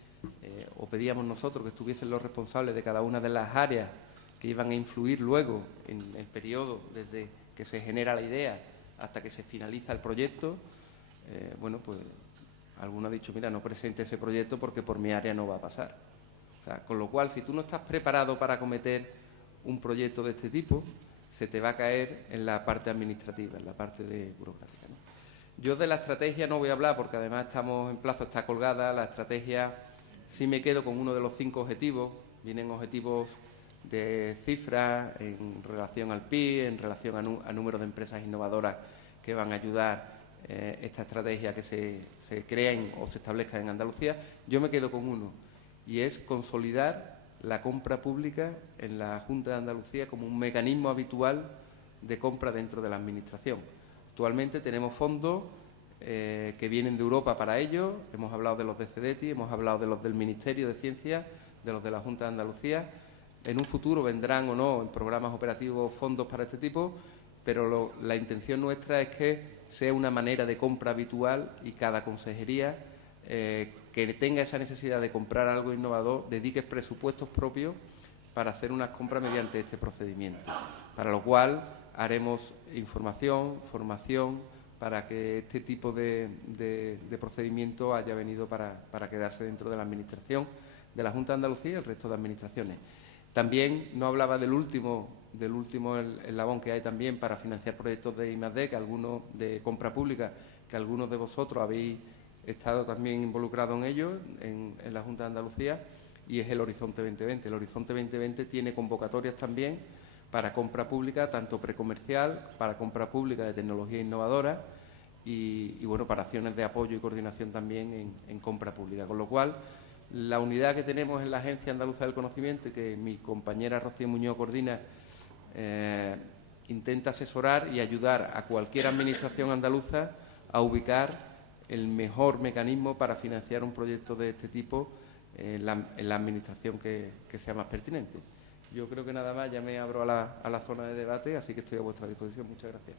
o pedíamos nosotros que estuviesen los responsables de cada una de las áreas que iban a influir luego en el periodo desde que se genera la idea hasta que se finaliza el proyecto, bueno, pues alguno ha dicho, mira, no presente ese proyecto porque por mi área no va a pasar. O sea, con lo cual, si tú no estás preparado para acometer un proyecto de este tipo, se te va a caer en la parte administrativa, en la parte de burocrática, ¿no? Yo de la estrategia no voy a hablar porque además estamos en plazo, está colgada. La estrategia sí me quedo con uno de los 5 objetivos. Vienen objetivos de cifras en relación al PIB, en relación a número de empresas innovadoras que van a ayudar esta estrategia que se creen o se establezca en Andalucía. Yo me quedo con uno, y es consolidar la compra pública en la Junta de Andalucía como un mecanismo habitual de compra dentro de la Administración. Actualmente tenemos fondos que vienen de Europa para ello. Hemos hablado de los de CEDETI, hemos hablado de los del Ministerio de Ciencia, de los de la Junta de Andalucía. En un futuro vendrán o no en programas operativos fondos para este tipo, pero la intención nuestra es que sea una manera de compra habitual y cada consejería que tenga esa necesidad de comprar algo innovador dedique presupuestos propios para hacer unas compras mediante este procedimiento, para lo cual haremos información, formación, para que este tipo de procedimiento haya venido para quedarse dentro de la Administración de la Junta de Andalucía y el resto de administraciones. También no hablaba del último eslabón que hay también para financiar proyectos de I+D, que algunos de compra pública, que algunos de vosotros habéis estado también involucrados en ello, en la Junta de Andalucía, y es el Horizonte 2020. El Horizonte 2020 tiene convocatorias también para compra pública, tanto precomercial, para compra pública de tecnología innovadora y bueno, para acciones de apoyo y coordinación también en compra pública. Con lo cual, la unidad que tenemos en la Agencia Andaluza del Conocimiento y que mi compañera Rocío Muñoz coordina, intenta asesorar y ayudar a cualquier administración andaluza a ubicar el mejor mecanismo para financiar un proyecto de este tipo en la administración que sea más pertinente. Yo creo que nada más, ya me abro a la zona de debate, así que estoy a vuestra disposición. Muchas gracias.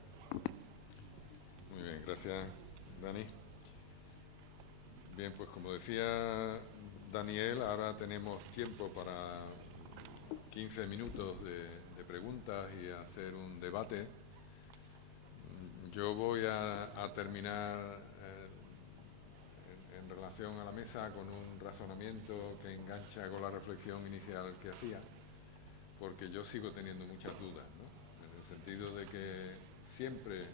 Muy bien, gracias, Dani. Bien, pues como decía Daniel, ahora tenemos tiempo para 15 minutos de preguntas y hacer un debate. Yo voy a terminar en relación a la mesa con un razonamiento que engancha con la reflexión inicial que hacía, porque yo sigo teniendo muchas dudas, ¿no? En el sentido de que siempre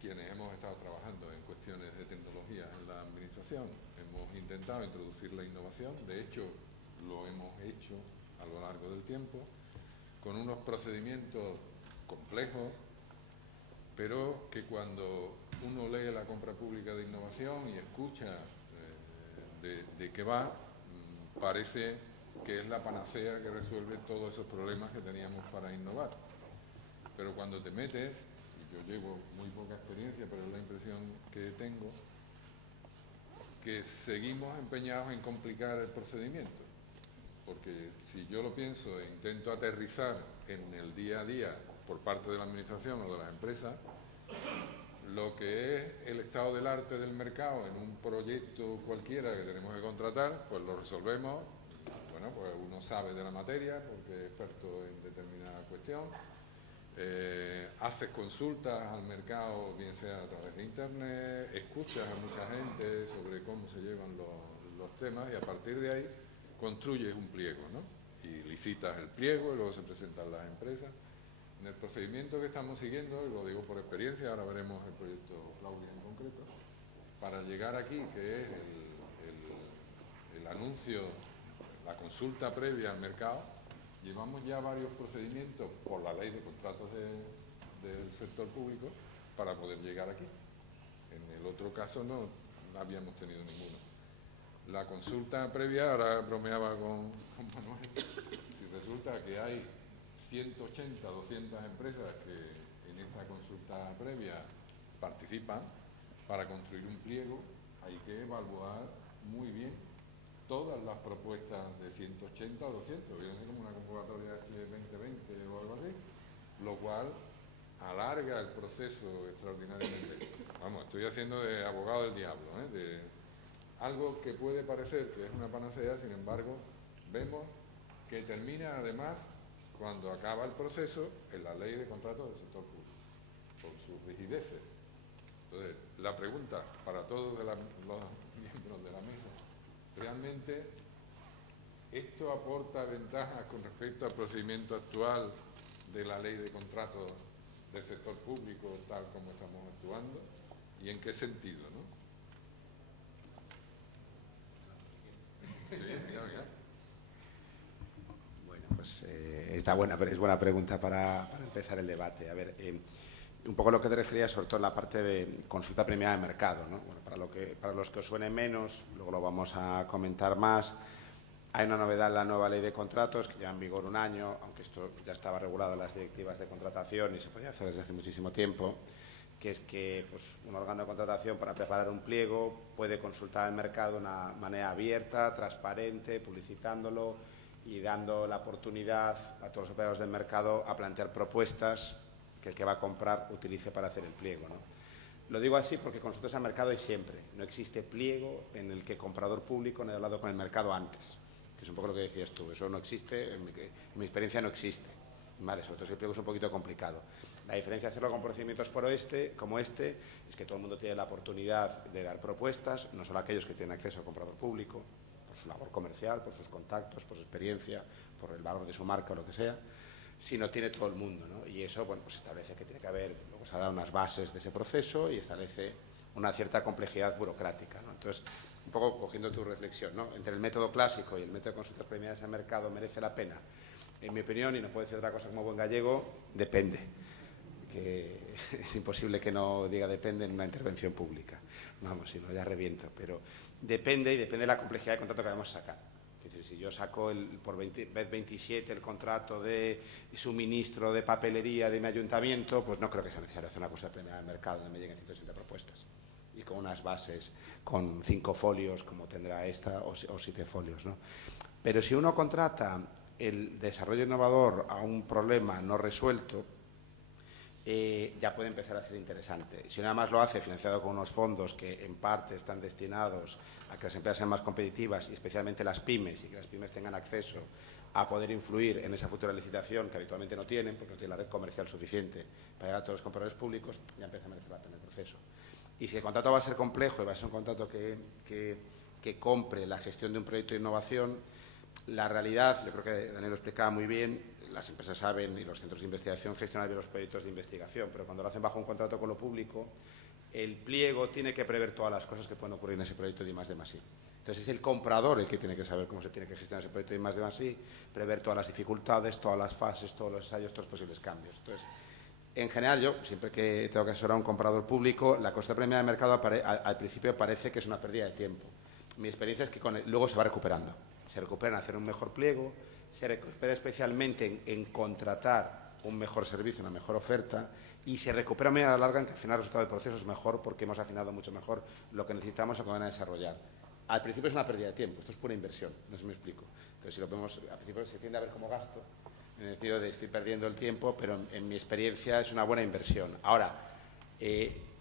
quienes hemos estado trabajando en cuestiones de tecnología en la Administración hemos intentado introducir la innovación. De hecho, lo hemos hecho a lo largo del tiempo con unos procedimientos complejos, pero que cuando uno lee la compra pública de innovación y escucha de qué va, parece que es la panacea que resuelve todos esos problemas que teníamos para innovar. Pero cuando te metes, y yo llevo muy poca experiencia, pero es la impresión que tengo, que seguimos empeñados en complicar el procedimiento. Porque si yo lo pienso e intento aterrizar en el día a día por parte de la Administración o de las empresas, lo que es el estado del arte del mercado en un proyecto cualquiera que tenemos que contratar, pues lo resolvemos. Bueno, pues uno sabe de la materia porque es experto en determinada cuestión. Haces consultas al mercado, bien sea a través de Internet, escuchas a mucha gente sobre cómo se llevan los temas y a partir de ahí construyes un pliego, ¿no? Y licitas el pliego y luego se presentan las empresas. En el procedimiento que estamos siguiendo, y lo digo por experiencia, ahora veremos el proyecto Claudia en concreto, para llegar aquí, que es el anuncio, la consulta previa al mercado, llevamos ya varios procedimientos por la ley de contratos del sector público para poder llegar aquí. En el otro caso no habíamos tenido ninguno. La consulta previa, ahora bromeaba con Manuel, si resulta que hay 180, 200 empresas que en esta consulta previa participan para construir un pliego, hay que evaluar muy bien todas las propuestas de 180 o 200, viene como una convocatoria H2020 o algo así, lo cual alarga el proceso extraordinariamente. Vamos, estoy haciendo de abogado del diablo, de algo que puede parecer que es una panacea, sin embargo, vemos que termina además, cuando acaba el proceso, en la ley de contratos del sector público, por sus rigideces. Entonces, la pregunta para todos los miembros de la mesa, ¿realmente esto aporta ventajas con respecto al procedimiento actual de la ley de contratos del sector público tal como estamos actuando y en qué sentido, ¿no? Sí, mira. Bueno, pues es buena pregunta para empezar el debate. A ver, un poco lo que te refería, sobre todo en la parte de consulta premiada de mercado, ¿no? Bueno, para los que os suene menos, luego lo vamos a comentar más. Hay una novedad en la nueva ley de contratos que lleva en vigor un año, aunque esto ya estaba regulado en las directivas de contratación y se podía hacer desde hace muchísimo tiempo, que es que pues, un órgano de contratación para preparar un pliego puede consultar el mercado de una manera abierta, transparente, publicitándolo y dando la oportunidad a todos los operadores del mercado a plantear propuestas que el que va a comprar utilice para hacer el pliego, ¿no? Lo digo así porque consultas al mercado hay siempre. No existe pliego en el que comprador público no haya hablado con el mercado antes, que es un poco lo que decías tú. Eso no existe, en mi experiencia no existe. Vale, sobre todo si el pliego es un poquito complicado. La diferencia de hacerlo con procedimientos como este es que todo el mundo tiene la oportunidad de dar propuestas, no solo aquellos que tienen acceso al comprador público, por su labor comercial, por sus contactos, por su experiencia, por el valor de su marca o lo que sea, sino tiene todo el mundo, ¿no? Y eso, bueno, pues establece que tiene que haber, luego se harán unas bases de ese proceso y establece una cierta complejidad burocrática, ¿no? Entonces, un poco cogiendo tu reflexión, ¿no? Entre el método clásico y el método de consultas premiadas en mercado, ¿merece la pena? En mi opinión, y no puedo decir otra cosa como buen gallego, depende. Que es imposible que no diga depende en una intervención pública. Vamos, si no, ya reviento. Pero depende, y depende de la complejidad del contrato que vamos a sacar. Es decir, si yo saco por vez 27 el contrato de suministro de papelería de mi ayuntamiento, pues no creo que sea necesario hacer una consulta premiada de mercado donde me lleguen 160 propuestas. Y con unas bases, con 5 folios, como tendrá esta, o 7 folios, ¿no? Pero si uno contrata el desarrollo innovador a un problema no resuelto, ya puede empezar a ser interesante. Si nada más lo hace financiado con unos fondos que en parte están destinados a que las empresas sean más competitivas y especialmente las pymes, y que las pymes tengan acceso a poder influir en esa futura licitación que habitualmente no tienen, porque no tienen la red comercial suficiente para llegar a todos los compradores públicos, ya empieza a merecer la pena el proceso. Y si el contrato va a ser complejo y va a ser un contrato que compre la gestión de un proyecto de innovación, la realidad, yo creo que Daniel lo explicaba muy bien, las empresas saben y los centros de investigación gestionan bien los proyectos de investigación, pero cuando lo hacen bajo un contrato con lo público, el pliego tiene que prever todas las cosas que pueden ocurrir en ese proyecto de I+D+I. Entonces es el comprador el que tiene que saber cómo se tiene que gestionar ese proyecto de I+D+I, prever todas las dificultades, todas las fases, todos los ensayos, todos los posibles cambios. Entonces, en general, yo, siempre que tengo que asesorar a un comprador público, la consulta premiada de mercado al principio parece que es una pérdida de tiempo. Mi experiencia es que luego se va recuperando. Se recupera en hacer un mejor pliego, se recupera especialmente en contratar un mejor servicio, una mejor oferta, y se recupera a medida larga en que al final el resultado del proceso es mejor porque hemos afinado mucho mejor lo que necesitamos o que van a desarrollar. Al principio es una pérdida de tiempo, esto es pura inversión, no sé si me explico. Entonces, si lo vemos, al principio se tiende a ver como gasto, en el sentido de estoy perdiendo el tiempo, pero en mi experiencia es una buena inversión. Ahora,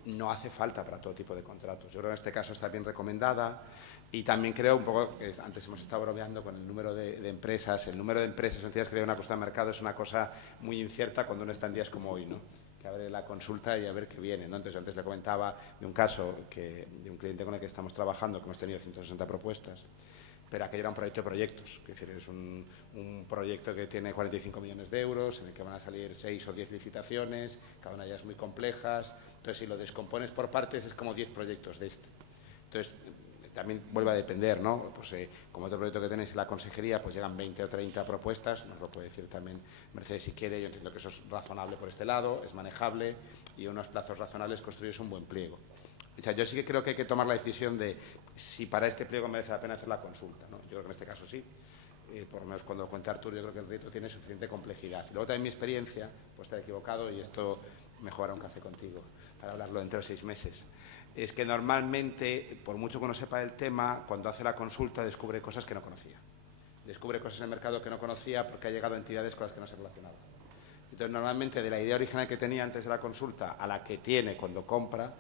no hace falta para todo tipo de contratos. Yo creo que en este caso está bien recomendada. Y también creo un poco, que antes hemos estado bromeando con el número de empresas. El número de empresas o entidades que llevan una consulta de mercado es una cosa muy incierta cuando uno está en días como hoy, ¿no? Que abre la consulta y a ver qué viene, ¿no? Entonces, antes le comentaba de un caso de un cliente con el que estamos trabajando, que hemos tenido 160 propuestas, pero aquello era un proyecto de proyectos. Es decir, es un proyecto que tiene 45 millones de euros, en el que van a salir 6 o 10 licitaciones, cada una de ellas muy complejas. Entonces, si lo descompones por partes, es como 10 proyectos de este. Entonces, también vuelve a depender, ¿no? Pues como otro proyecto que tenéis en la consejería, pues llegan 20 o 30 propuestas, nos lo puede decir también Mercedes si quiere. Yo entiendo que eso es razonable por este lado, es manejable y unos plazos razonables construyes un buen pliego. O sea, yo sí que creo que hay que tomar la decisión de si para este pliego merece la pena hacer la consulta, ¿no? Yo creo que en este caso sí. Por lo menos cuando lo cuenta Arturo, yo creo que el proyecto tiene suficiente complejidad. Luego también mi experiencia, pues estar equivocado, y esto me jugará un café contigo para hablarlo dentro de 6 meses. Es que normalmente, por mucho que uno sepa del tema, cuando hace la consulta descubre cosas que no conocía. Descubre cosas en el mercado que no conocía porque ha llegado a entidades con las que no se relacionaba. Entonces, normalmente, de la idea original que tenía antes de la consulta a la que tiene cuando compra,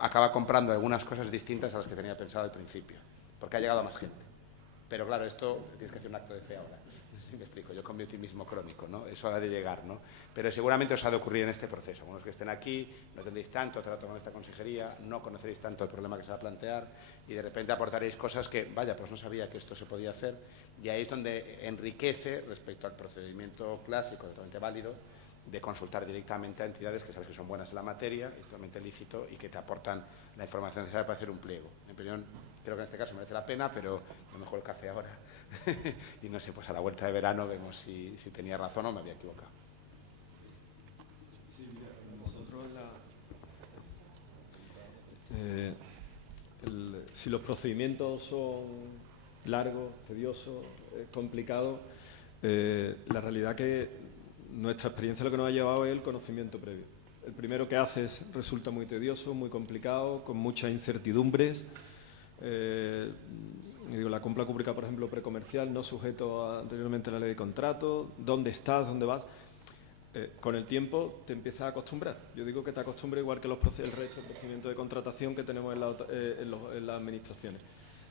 acaba comprando algunas cosas distintas a las que tenía pensado al principio, porque ha llegado a más gente. Pero claro, esto tienes que hacer un acto de fe ahora. No sé si me explico, yo con mi optimismo crónico, ¿no? Eso ha de llegar, ¿no? Pero seguramente os ha de ocurrir en este proceso. Algunos que estén aquí, no tendréis tanto trato con esta consejería, no conoceréis tanto el problema que se va a plantear y de repente aportaréis cosas que, vaya, pues no sabía que esto se podía hacer. Y ahí es donde enriquece, respecto al procedimiento clásico, totalmente válido, de consultar directamente a entidades que sabes que son buenas en la materia, es totalmente lícito y que te aportan la información necesaria para hacer un pliego. En mi opinión, creo que en este caso merece la pena, pero a lo mejor el café ahora. Y no sé, pues a la vuelta de verano vemos si tenía razón o me había equivocado. Sí, mira, nosotros si los procedimientos son largos, tediosos, complicados, la realidad que nuestra experiencia lo que nos ha llevado es el conocimiento previo. El primero que haces resulta muy tedioso, muy complicado, con muchas incertidumbres. La compra pública, por ejemplo, precomercial, no sujeto anteriormente a la ley de contrato, dónde estás, dónde vas. Con el tiempo te empiezas a acostumbrar. Yo digo que te acostumbras igual que el resto de procedimientos de contratación que tenemos en las administraciones.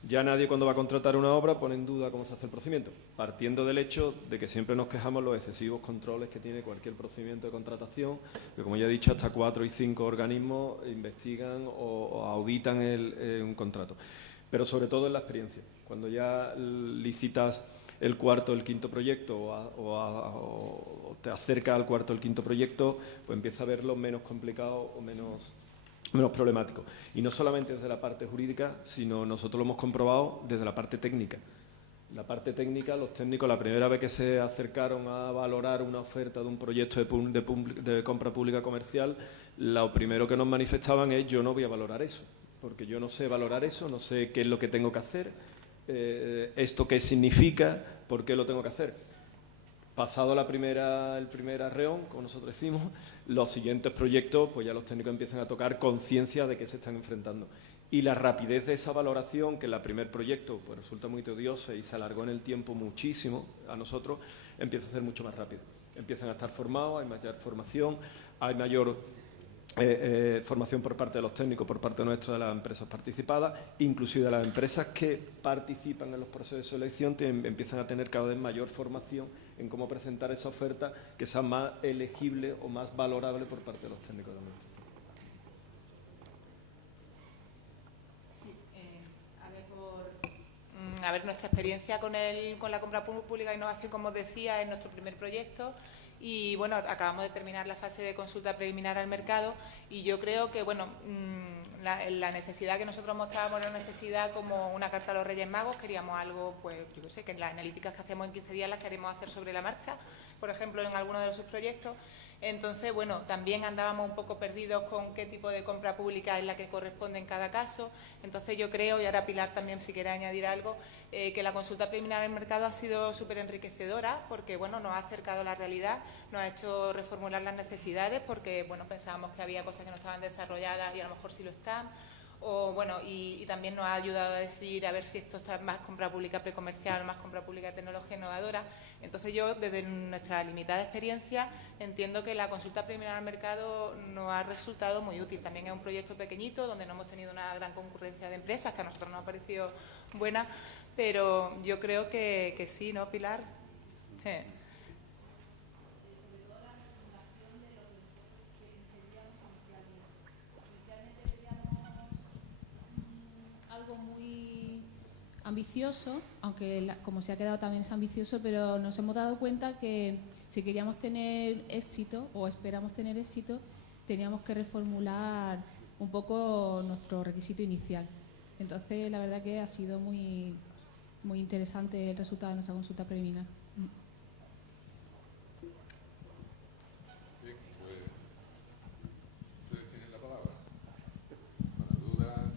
Ya nadie cuando va a contratar una obra pone en duda cómo se hace el procedimiento, partiendo del hecho de que siempre nos quejamos los excesivos controles que tiene cualquier procedimiento de contratación, que como ya he dicho, hasta 4 y 5 organismos investigan o auditan un contrato. Pero sobre todo en la experiencia. Cuando ya licitas el cuarto o el quinto proyecto o te acercas al cuarto o el quinto proyecto, pues empieza a verlo menos complicado o menos problemático. Y no solamente desde la parte jurídica, sino nosotros lo hemos comprobado desde la parte técnica. La parte técnica, los técnicos, la primera vez que se acercaron a valorar una oferta de un proyecto de compra pública comercial, lo primero que nos manifestaban es: yo no voy a valorar eso, porque yo no sé valorar eso, no sé qué es lo que tengo que hacer, esto qué significa, por qué lo tengo que hacer. Pasado el primer arreón, como nosotros decimos, los siguientes proyectos, pues ya los técnicos empiezan a tocar conciencia de qué se están enfrentando. Y la rapidez de esa valoración, que en el primer proyecto pues resulta muy tediosa y se alargó en el tiempo muchísimo, a nosotros empieza a ser mucho más rápido. Empiezan a estar formados, hay mayor formación, hay mayor formación por parte de los técnicos, por parte nuestra, de las empresas participadas, inclusive de las empresas que participan en los procesos de selección empiezan a tener cada vez mayor formación en cómo presentar esa oferta que sea más elegible o más valorable por parte de los técnicos de la administración. A ver, nuestra experiencia con la compra pública e innovación, como os decía, es nuestro primer proyecto. Y bueno, acabamos de terminar la fase de consulta preliminar al mercado y yo creo que bueno, la necesidad que nosotros mostrábamos era una necesidad como una carta a los Reyes Magos. Queríamos algo, pues yo qué sé, que en las analíticas que hacemos en 15 días las queremos hacer sobre la marcha, por ejemplo, en alguno de los proyectos. Entonces, bueno, también andábamos un poco perdidos con qué tipo de compra pública es la que corresponde en cada caso. Entonces yo creo, y ahora Pilar también si quiere añadir algo, que la consulta preliminar al mercado ha sido súper enriquecedora porque bueno, nos ha acercado a la realidad, nos ha hecho reformular las necesidades porque bueno, pensábamos que había cosas que no estaban desarrolladas y a lo mejor sí lo están. O, bueno, y también nos ha ayudado a decidir a ver si esto está más compra pública precomercial o más compra pública de tecnología innovadora. Entonces yo, desde nuestra limitada experiencia, entiendo que la consulta preliminar al mercado nos ha resultado muy útil. También es un proyecto pequeñito donde no hemos tenido una gran concurrencia de empresas, que a nosotros nos ha parecido buena, pero yo creo que sí, ¿no, Pilar? Sí. Muy ambicioso, aunque como se ha quedado también es ambicioso, pero nos hemos dado cuenta que si queríamos tener éxito o esperamos tener éxito, teníamos que reformular un poco nuestro requisito inicial. Entonces, la verdad que ha sido muy, muy interesante el resultado de nuestra consulta preliminar. Bien, pues ustedes tienen la palabra. Para dudas.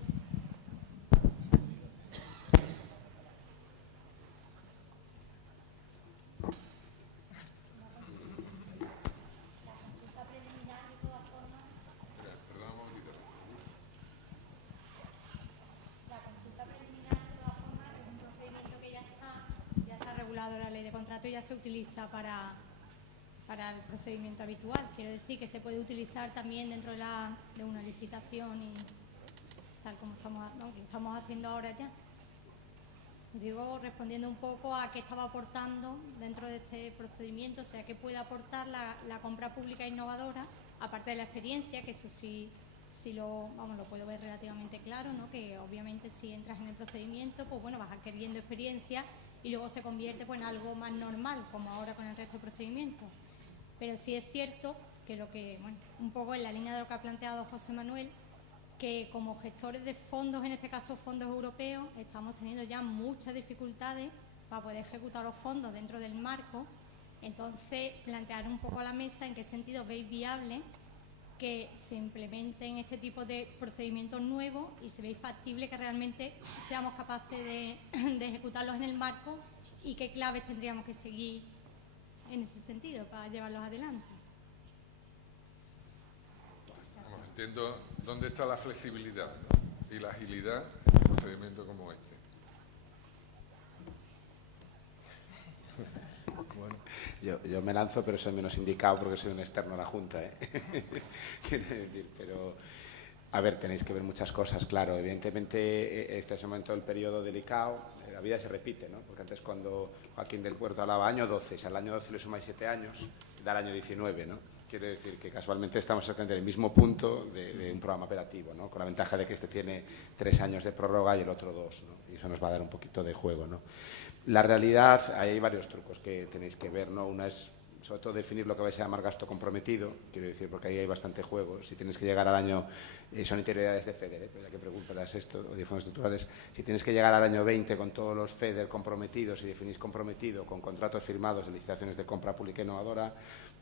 La ley de contrato ya se utiliza para el procedimiento habitual. Quiero decir que se puede utilizar también dentro de una licitación y tal como estamos haciendo ahora ya. Digo, respondiendo un poco a qué estaba aportando dentro de este procedimiento, o sea, qué puede aportar la compra pública innovadora, aparte de la experiencia, que eso sí lo puedo ver relativamente claro, ¿no? Que obviamente si entras en el procedimiento, pues bueno, vas adquiriendo experiencia y luego se convierte pues, en algo más normal, como ahora con el resto de procedimientos. Pero sí es cierto que bueno, un poco en la línea de lo que ha planteado José Manuel, que como gestores de fondos, en este caso fondos europeos, estamos teniendo ya muchas dificultades para poder ejecutar los fondos dentro del marco. Entonces, plantear un poco a la mesa en qué sentido veis viable que se implementen este tipo de procedimientos nuevos y si veis factible que realmente seamos capaces de ejecutarlos en el marco y qué claves tendríamos que seguir en ese sentido para llevarlos adelante. Vamos, entiendo dónde está la flexibilidad, ¿no? Y la agilidad en un procedimiento como este. Bueno, yo me lanzo, pero soy menos indicado porque soy un externo a la Junta, ¿eh? Quiero decir, pero a ver, tenéis que ver muchas cosas, claro. Evidentemente, este es un momento del periodo delicado. La vida se repite, ¿no? Porque antes, cuando Joaquín del Puerto hablaba año 12, si al año 12 le sumáis 7 años, da el año 19, ¿no? Quiere decir que casualmente estamos exactamente en el mismo punto de un programa operativo, ¿no? Con la ventaja de que este tiene 3 años de prórroga y el otro 2, ¿no? Y eso nos va a dar un poquito de juego, ¿no? La realidad, hay varios trucos que tenéis que ver, ¿no? Una es, sobre todo, definir lo que vais a llamar gasto comprometido, quiero decir, porque ahí hay bastante juego. Si tienes que llegar al año, son interioridades de FEDER, pero ya que preguntas esto, o de fondos estructurales, si tienes que llegar al año 20 con todos los FEDER comprometidos y definís comprometido con contratos firmados de licitaciones de compra pública innovadora,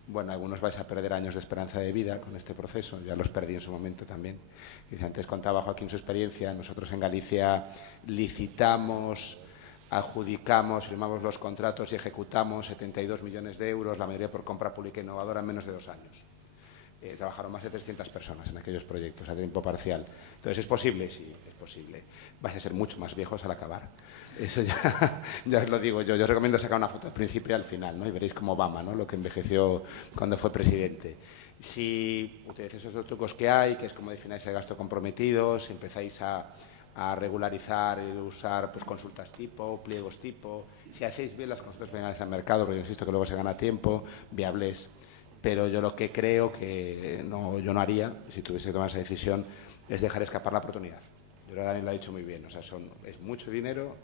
bueno, algunos vais a perder años de esperanza de vida con este proceso, ya los perdí en su momento también. Dice, antes contaba Joaquín su experiencia, nosotros en Galicia licitamos, adjudicamos, firmamos los contratos y ejecutamos 72 millones de euros, la mayoría por compra pública innovadora, en menos de 2 años. Trabajaron más de 300 personas en aquellos proyectos a tiempo parcial. Entonces, ¿es posible? Sí, es posible. Vais a ser mucho más viejos al acabar. Eso ya os lo digo yo. Yo os recomiendo sacar una foto al principio y al final, ¿no? Y veréis como Obama, ¿no? Lo que envejeció cuando fue presidente. Si utilizáis esos trucos que hay, que es como defináis el gasto comprometido, si empezáis a regularizar y usar pues, consultas tipo, pliegos tipo, si hacéis bien las consultas penales al mercado, porque yo insisto que luego se gana tiempo, viables. Pero yo lo que creo que yo no haría, si tuviese que tomar esa decisión, es dejar escapar la oportunidad. Yo creo que Daniel lo ha dicho muy bien, o sea, es mucho dinero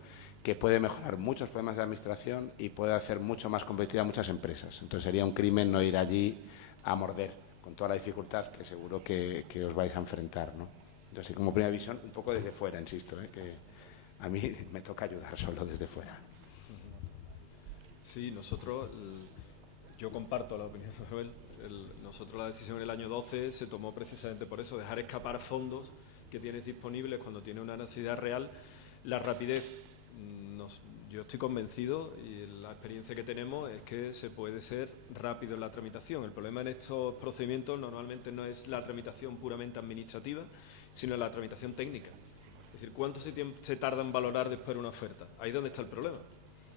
que puede mejorar muchos problemas de administración y puede hacer mucho más competitiva a muchas empresas. Entonces sería un crimen no ir allí a morder, con toda la dificultad que seguro que os vais a enfrentar, ¿no? Entonces, como primera visión, un poco desde fuera, insisto, que a mí me toca ayudar solo desde fuera. Sí, nosotros... Yo comparto la opinión de Manuel. Nosotros la decisión en el año 12 se tomó precisamente por eso, dejar escapar fondos que tienes disponibles cuando tienes una necesidad real. La rapidez, yo estoy convencido y la experiencia que tenemos es que se puede ser rápido en la tramitación. El problema en estos procedimientos normalmente no es la tramitación puramente administrativa, sino la tramitación técnica. Es decir, ¿cuánto se tarda en valorar después una oferta? Ahí es donde está el problema.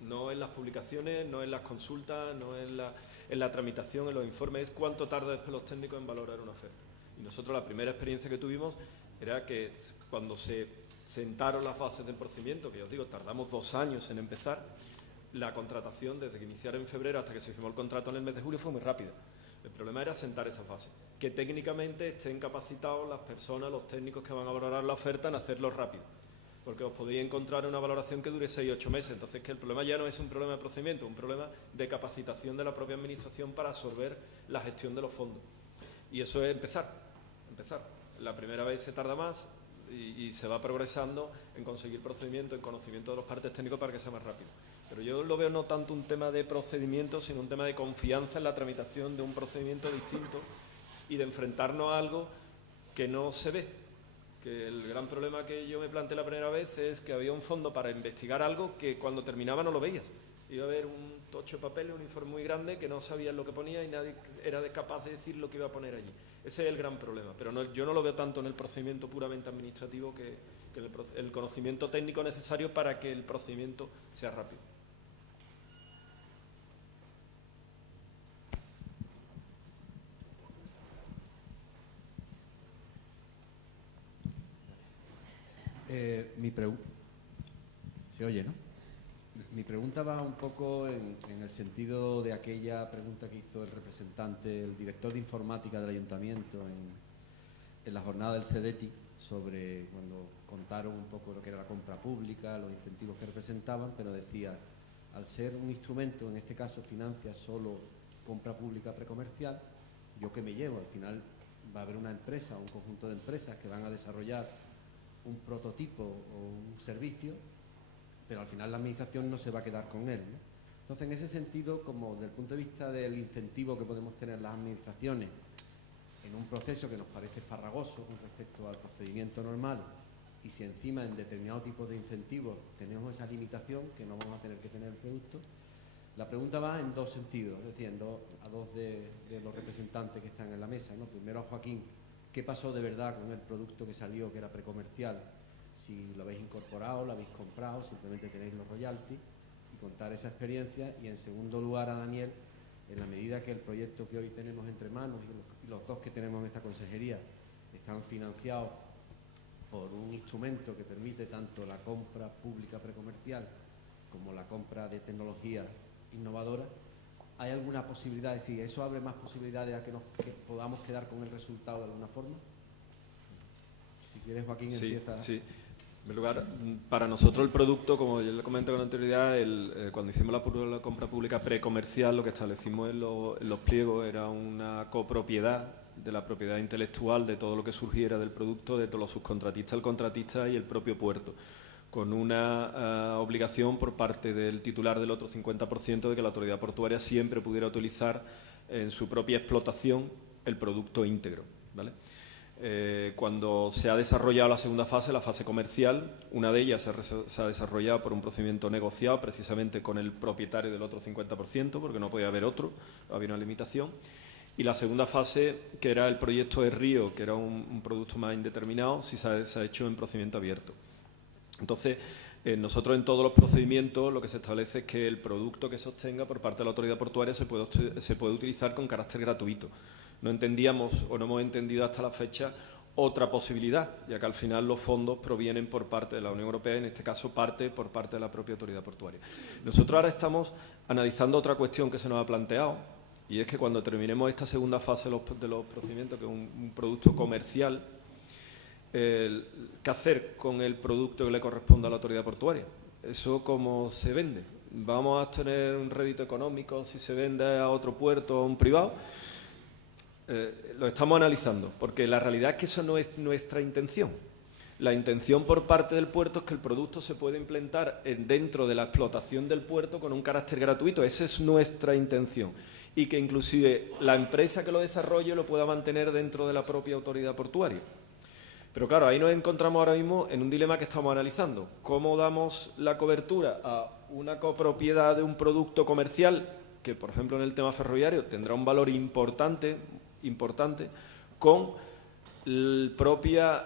No en las publicaciones, no en las consultas, no en la tramitación, en los informes, es cuánto tarda después los técnicos en valorar una oferta. Y nosotros la primera experiencia que tuvimos era que cuando se sentaron las bases del procedimiento, que ya os digo, tardamos 2 años en empezar, la contratación desde que iniciaron en febrero hasta que se firmó el contrato en el mes de julio fue muy rápida. El problema era sentar esas bases, que técnicamente estén capacitados las personas, los técnicos que van a valorar la oferta en hacerlo rápido. Porque os podéis encontrar una valoración que dure 6 o 8 meses. Entonces, que el problema ya no es un problema de procedimiento, es un problema de capacitación de la propia administración para absorber la gestión de los fondos. Y eso es empezar. La primera vez se tarda más y se va progresando en conseguir procedimiento, en conocimiento de los partes técnicos para que sea más rápido. Pero yo lo veo no tanto un tema de procedimiento, sino un tema de confianza en la tramitación de un procedimiento distinto y de enfrentarnos a algo que no se ve. Que el gran problema que yo me planteé la primera vez es que había un fondo para investigar algo que cuando terminaba no lo veías. Iba a haber un tocho de papel, un informe muy grande que no sabías lo que ponía y nadie era capaz de decir lo que iba a poner allí. Ese es el gran problema, pero yo no lo veo tanto en el procedimiento puramente administrativo que el conocimiento técnico necesario para que el procedimiento sea rápido. Se oye, ¿no? Mi pregunta va un poco en el sentido de aquella pregunta que hizo el representante, el director de informática del ayuntamiento en la jornada del CEDETI, sobre cuando contaron un poco lo que era la compra pública, los incentivos que representaban, pero decía, al ser un instrumento, en este caso financia solo compra pública precomercial, ¿yo qué me llevo? Al final va a haber una empresa, un conjunto de empresas que van a desarrollar un prototipo o un servicio, pero al final la administración no se va a quedar con él, ¿no? Entonces, en ese sentido, como desde el punto de vista del incentivo que podemos tener las administraciones en un proceso que nos parece farragoso con respecto al procedimiento normal, y si encima en determinado tipo de incentivos tenemos esa limitación que no vamos a tener que tener el producto, la pregunta va en dos sentidos, es decir, a dos de los representantes que están en la mesa, ¿no? Primero a Joaquín, ¿qué pasó de verdad con el producto que salió, que era precomercial? Si lo habéis incorporado, lo habéis comprado, simplemente tenéis los royalties, y contar esa experiencia. Y en segundo lugar a Daniel, en la medida que el proyecto que hoy tenemos entre manos y los dos que tenemos en esta consejería están financiados por un instrumento que permite tanto la compra pública precomercial como la compra de tecnología innovadora, ¿hay alguna posibilidad? Es decir, ¿eso abre más posibilidades a que podamos quedar con el resultado de alguna forma? Si quieres, Joaquín, empieza. Sí. En primer lugar, para nosotros el producto, como yo le comenté con anterioridad, cuando hicimos la compra pública precomercial, lo que establecimos en los pliegos era una copropiedad de la propiedad intelectual de todo lo que surgiera del producto, de todos los subcontratistas, el contratista y el propio puerto, con una obligación por parte del titular del otro 50% de que la autoridad portuaria siempre pudiera utilizar en su propia explotación el producto íntegro, ¿vale? Cuando se ha desarrollado la segunda fase, la fase comercial, una de ellas se ha desarrollado por un procedimiento negociado precisamente con el propietario del otro 50%, porque no podía haber otro, había una limitación. Y la segunda fase, que era el proyecto de Río, que era un producto más indeterminado, sí se ha hecho en procedimiento abierto. Entonces, nosotros en todos los procedimientos lo que se establece es que el producto que se obtenga por parte de la autoridad portuaria se puede utilizar con carácter gratuito. No entendíamos o no hemos entendido hasta la fecha otra posibilidad, ya que al final los fondos provienen por parte de la Unión Europea, en este caso por parte de la propia autoridad portuaria. Nosotros ahora estamos analizando otra cuestión que se nos ha planteado, y es que cuando terminemos esta segunda fase de los procedimientos, que es un producto comercial, ¿qué hacer con el producto que le corresponde a la autoridad portuaria? ¿Eso cómo se vende? ¿Vamos a tener un rédito económico si se vende a otro puerto o a un privado? Lo estamos analizando, porque la realidad es que eso no es nuestra intención. La intención por parte del puerto es que el producto se pueda implementar dentro de la explotación del puerto con un carácter gratuito. Esa es nuestra intención. Y que inclusive la empresa que lo desarrolle lo pueda mantener dentro de la propia autoridad portuaria. Pero claro, ahí nos encontramos ahora mismo en un dilema que estamos analizando. ¿Cómo damos la cobertura a una copropiedad de un producto comercial que, por ejemplo, en el tema ferroviario tendrá un valor importante con la propia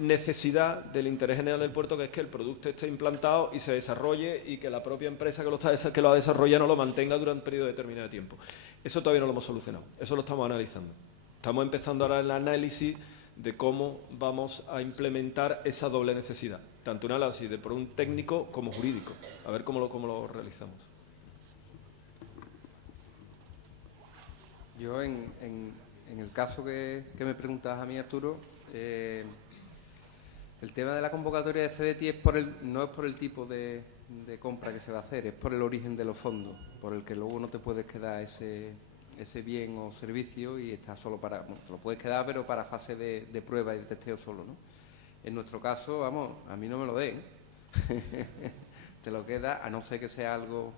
necesidad del interés general del puerto, que es que el producto esté implantado y se desarrolle y que la propia empresa que lo ha desarrollado no lo mantenga durante un periodo determinado de tiempo? Eso todavía no lo hemos solucionado, eso lo estamos analizando. Estamos empezando ahora el análisis de cómo vamos a implementar esa doble necesidad, tanto un análisis por un técnico como jurídico, a ver cómo lo realizamos. Yo, en el caso que me preguntabas a mí, Arturo, el tema de la convocatoria de CDT no es por el tipo de compra que se va a hacer, es por el origen de los fondos, por el que luego no te puedes quedar ese bien o servicio y está solo te lo puedes quedar, pero para fase de prueba y de testeo solo, ¿no? En nuestro caso, vamos, a mí no me lo den. Te lo queda, a no ser que sea algo...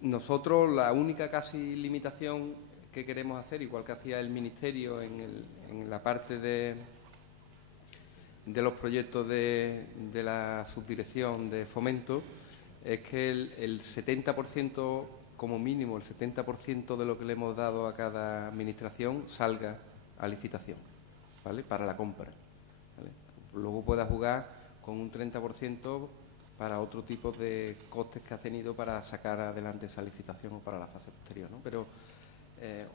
Nosotros la única casi limitación que queremos hacer, igual que hacía el Ministerio en la parte de los proyectos de la Subdirección de Fomento, es que el 70%, como mínimo, el 70% de lo que le hemos dado a cada administración salga a licitación, ¿vale? Para la compra, ¿vale? Luego pueda jugar con un 30% para otro tipo de costes que ha tenido para sacar adelante esa licitación o para la fase posterior, ¿no? Pero,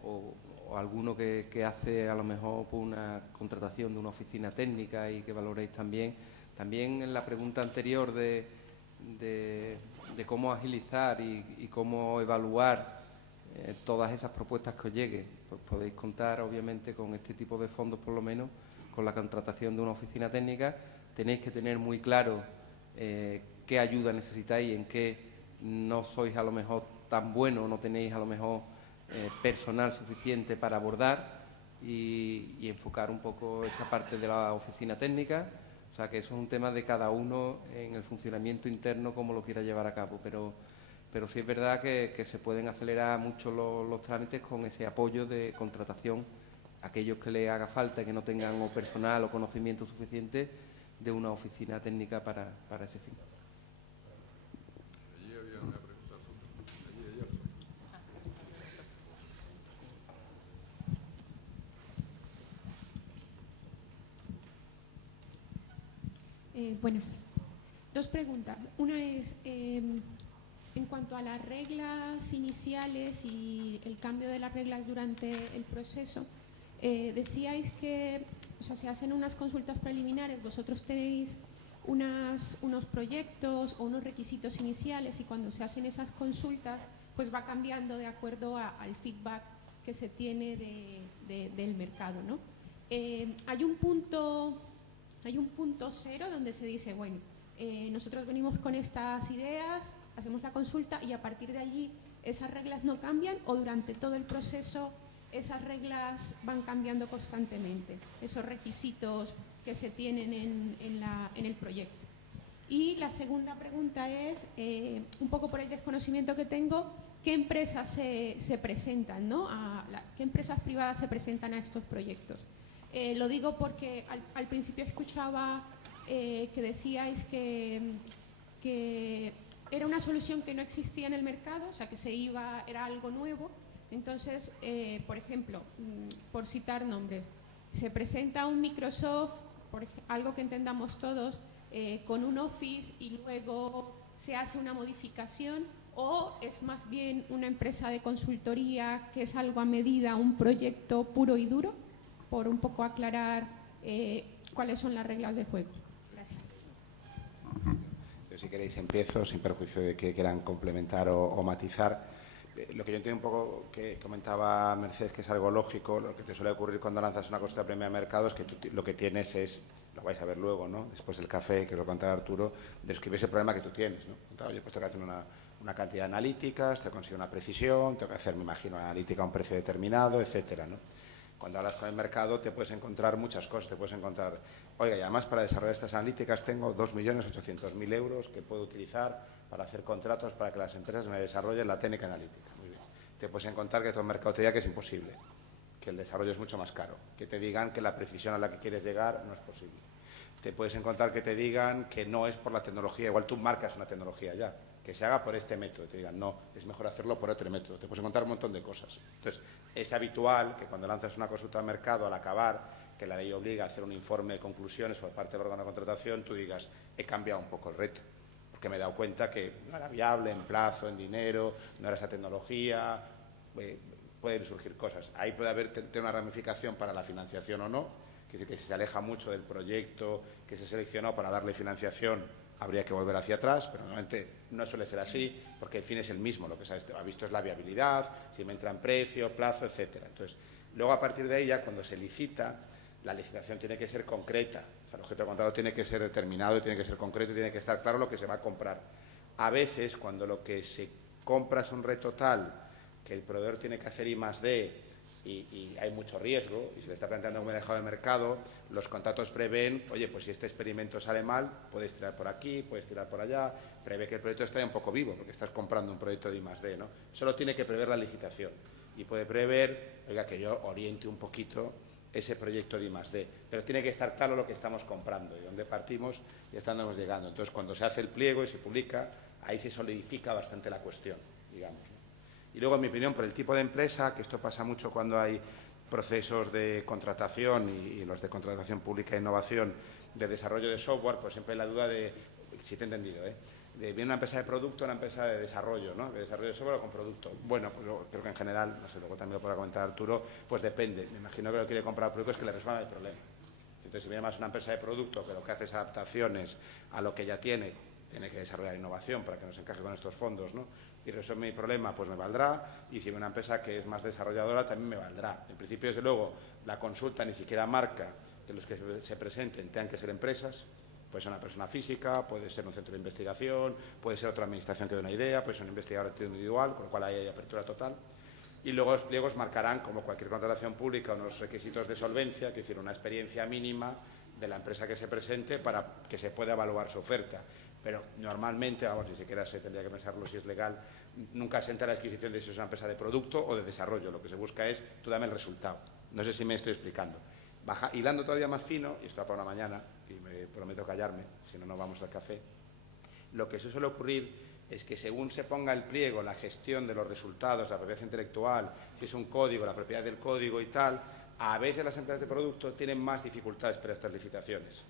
o alguno que hace a lo mejor por una contratación de una oficina técnica y que valoréis también en la pregunta anterior de cómo agilizar y cómo evaluar todas esas propuestas que os lleguen, pues podéis contar obviamente con este tipo de fondos, por lo menos con la contratación de una oficina técnica. Tenéis que tener muy claro qué ayuda necesitáis, en qué no sois a lo mejor tan bueno, no tenéis a lo mejor personal suficiente para abordar y enfocar un poco esa parte de la oficina técnica. O sea, que eso es un tema de cada uno en el funcionamiento interno, cómo lo quiera llevar a cabo, pero sí es verdad que se pueden acelerar mucho los trámites con ese apoyo de contratación, aquellos que le haga falta, que no tengan o personal o conocimiento suficiente, de una oficina técnica para ese fin. Allí había una pregunta al fondo. Allí, allá al fondo. Buenas. Dos preguntas. Una es, en cuanto a las reglas iniciales y el cambio de las reglas durante el proceso, decíais que, o sea, se hacen unas consultas preliminares, vosotros tenéis unos proyectos o unos requisitos iniciales y cuando se hacen esas consultas, pues va cambiando de acuerdo al feedback que se tiene del mercado, ¿no? Hay un punto cero donde se dice, bueno, nosotros venimos con estas ideas, hacemos la consulta y a partir de allí esas reglas no cambian, o durante todo el proceso esas reglas van cambiando constantemente, esos requisitos que se tienen en el proyecto. Y la segunda pregunta es, un poco por el desconocimiento que tengo, ¿qué empresas se presentan, ¿no? ¿Qué empresas privadas se presentan a estos proyectos? Lo digo porque al principio escuchaba que decíais que era una solución que no existía en el mercado, o sea, que era algo nuevo. Entonces, por ejemplo, por citar nombres, se presenta un Microsoft, algo que entendamos todos, con un Office y luego se hace una modificación, o es más bien una empresa de consultoría que es algo a medida, un proyecto puro y duro, por un poco aclarar cuáles son las reglas de juego. Gracias. Yo, si queréis, empiezo, sin perjuicio de que quieran complementar o matizar. Lo que yo entiendo un poco que comentaba Mercedes, que es algo lógico, lo que te suele ocurrir cuando lanzas una consulta premia de mercado es que tú lo que tienes es, lo vais a ver luego, ¿no? Después del café, que lo contará Arturo, describes el problema que tú tienes, ¿no? Oye, pues tengo que hacer una cantidad de analíticas, tengo que conseguir una precisión, tengo que hacer, me imagino, una analítica a un precio determinado, etcétera, ¿no? Cuando hablas con el mercado te puedes encontrar muchas cosas, te puedes encontrar, oiga, y además para desarrollar estas analíticas tengo 2.800.000 euros que puedo utilizar para hacer contratos para que las empresas me desarrollen la técnica analítica. Muy bien. Te puedes encontrar que todo el mercado te diga que es imposible, que el desarrollo es mucho más caro, que te digan que la precisión a la que quieres llegar no es posible. Te puedes encontrar que te digan que no es por la tecnología, igual tú marcas una tecnología ya, que se haga por este método, te digan no, es mejor hacerlo por otro método. Te puedes encontrar un montón de cosas. Entonces, es habitual que cuando lanzas una consulta de mercado, al acabar, que la ley obliga a hacer un informe de conclusiones por parte del órgano de contratación, tú digas, he cambiado un poco el reto, porque me he dado cuenta que no era viable en plazo, en dinero, no era esa tecnología, pueden surgir cosas. Ahí puede haber una ramificación para la financiación o no, que si se aleja mucho del proyecto que se seleccionó para darle financiación, habría que volver hacia atrás, pero normalmente no suele ser así, porque el fin es el mismo, lo que se ha visto es la viabilidad, si me entra en precio, plazo, etcétera. Entonces, luego a partir de ahí, ya cuando se licita, la licitación tiene que ser concreta, o sea, el objeto de contrato tiene que ser determinado, y tiene que ser concreto, y tiene que estar claro lo que se va a comprar. A veces, cuando lo que se compra es un reto tal que el proveedor tiene que hacer I+D, y hay mucho riesgo, y se le está planteando un mercado de mercado, los contratos prevén, oye, pues si este experimento sale mal, puedes tirar por aquí, puedes tirar por allá, prevé que el proyecto esté un poco vivo, porque estás comprando un proyecto de I+D, ¿no? Solo tiene que prever la licitación, y puede prever, oiga, que yo oriente un poquito ese proyecto de I+D, pero tiene que estar claro lo que estamos comprando, y dónde partimos y hasta dónde estamos llegando. Entonces, cuando se hace el pliego y se publica, ahí se solidifica bastante la cuestión, digamos, ¿no? Y luego, en mi opinión, por el tipo de empresa, que esto pasa mucho cuando hay procesos de contratación y los de contratación pública e innovación de desarrollo de software, pues siempre hay la duda de, si te he entendido, de viene una empresa de producto, una empresa de desarrollo, ¿no? De desarrollo de software o con producto. Bueno, pues yo creo que en general, no sé, luego también lo podrá comentar Arturo, pues depende. Me imagino que lo que quiere comprar el producto es que le resuelvan el problema. Entonces, si viene más una empresa de producto que lo que hace es adaptaciones a lo que ya tiene que desarrollar innovación para que nos encaje con estos fondos, ¿no? Y resuelve mi problema, pues me valdrá, y si viene una empresa que es más desarrolladora, también me valdrá. En principio, desde luego, la consulta ni siquiera marca que los que se presenten tengan que ser empresas, Puede ser una persona física, puede ser un centro de investigación, puede ser otra administración que dé una idea, puede ser un investigador individual, con lo cual ahí hay apertura total. Y luego los pliegos marcarán, como cualquier contratación pública, unos requisitos de solvencia, que es decir, una experiencia mínima de la empresa que se presente para que se pueda evaluar su oferta. Pero normalmente, vamos, ni siquiera se tendría que pensarlo si es legal, nunca se entra la adquisición de si es una empresa de producto o de desarrollo. Lo que se busca es, tú dame el resultado. No sé si me estoy explicando. Hilando todavía más fino, y esto va para una mañana, y me prometo callarme, si no, no vamos al café, lo que suele ocurrir es que según se ponga el pliego, la gestión de los resultados, la propiedad intelectual, si es un código, la propiedad del código y tal, a veces las empresas de producto tienen más dificultades para estas licitaciones.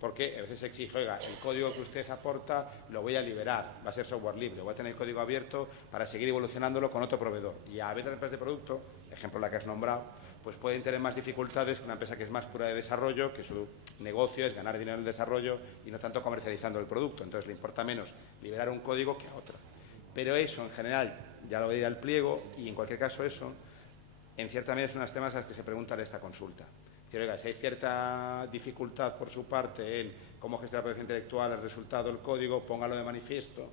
Porque a veces se exige, oiga, el código que usted aporta lo voy a liberar, va a ser software libre, voy a tener el código abierto para seguir evolucionándolo con otro proveedor. Y a veces las empresas de producto, ejemplo la que has nombrado, pues pueden tener más dificultades que una empresa que es más pura de desarrollo, que su negocio es ganar dinero en el desarrollo y no tanto comercializando el producto. Entonces le importa menos liberar un código que a otro. Pero eso, en general, ya lo dirá el pliego, y en cualquier caso eso, en cierta medida, son los temas a los que se pregunta en esta consulta. Oiga, si hay cierta dificultad por su parte en cómo gestionar la propiedad intelectual, el resultado, el código, póngalo de manifiesto,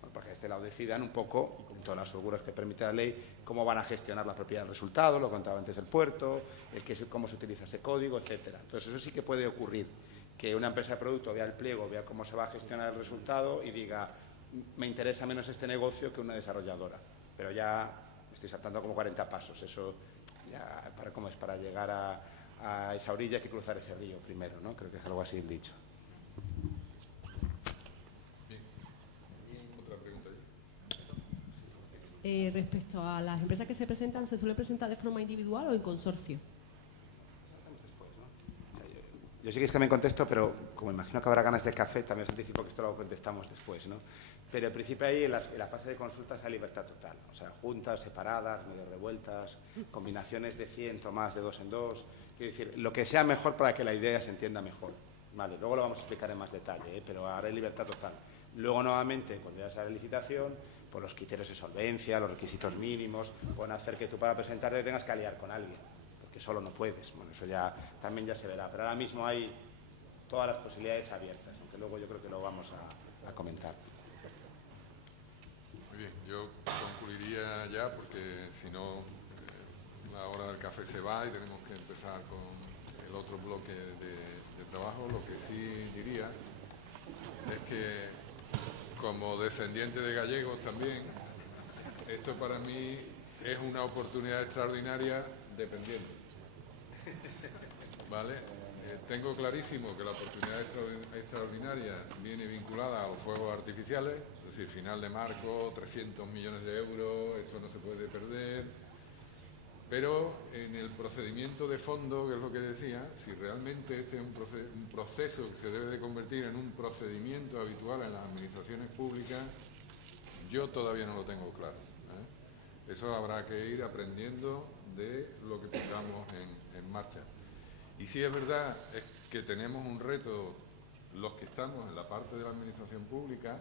bueno, para que de este lado decidan un poco, y con todas las seguras que permite la ley, cómo van a gestionar la propiedad del resultado, lo contaba antes el puerto, cómo se utiliza ese código, etcétera. Entonces, eso sí que puede ocurrir, que una empresa de producto vea el pliego, vea cómo se va a gestionar el resultado y diga, me interesa menos este negocio que una desarrolladora. Pero ya me estoy saltando como 40 pasos, eso ya, ¿cómo es? Para llegar a esa orilla hay que cruzar ese río primero, ¿no? Creo que es algo así el dicho. Bien. ¿Otra pregunta? Respecto a las empresas que se presentan, ¿se suele presentar de forma individual o en consorcio? Yo sí que también contesto, pero como imagino que habrá ganas de café, también os anticipo que esto lo contestamos después, ¿no? Pero en principio ahí en la fase de consultas hay libertad total, o sea, juntas, separadas, medio revueltas, combinaciones de 100 o más de 2 en 2, quiero decir, lo que sea mejor para que la idea se entienda mejor, ¿vale? Luego lo vamos a explicar en más detalle, pero ahora hay libertad total. Luego, nuevamente, cuando ya sea la licitación, pues los criterios de solvencia, los requisitos mínimos, pueden hacer que tú para presentarte tengas que aliar con alguien, porque solo no puedes. Bueno, eso ya también ya se verá, pero ahora mismo hay todas las posibilidades abiertas, aunque luego yo creo que lo vamos a comentar. Muy bien, yo concluiría ya porque si no la hora del café se va y tenemos que empezar con el otro bloque de trabajo. Lo que sí diría es que como descendiente de gallegos también, esto para mí es una oportunidad extraordinaria dependiendo. ¿Vale? Tengo clarísimo que la oportunidad extraordinaria viene vinculada a los fuegos artificiales, es decir, final de marco, 300 millones de euros, esto no se puede perder, pero en el procedimiento de fondo, que es lo que decía, si realmente este es un proceso que se debe de convertir en un procedimiento habitual en las administraciones públicas, yo todavía no lo tengo claro, ¿eh? Eso habrá que ir aprendiendo de lo que pongamos en marcha. Y sí es verdad es que tenemos un reto los que estamos en la parte de la administración pública,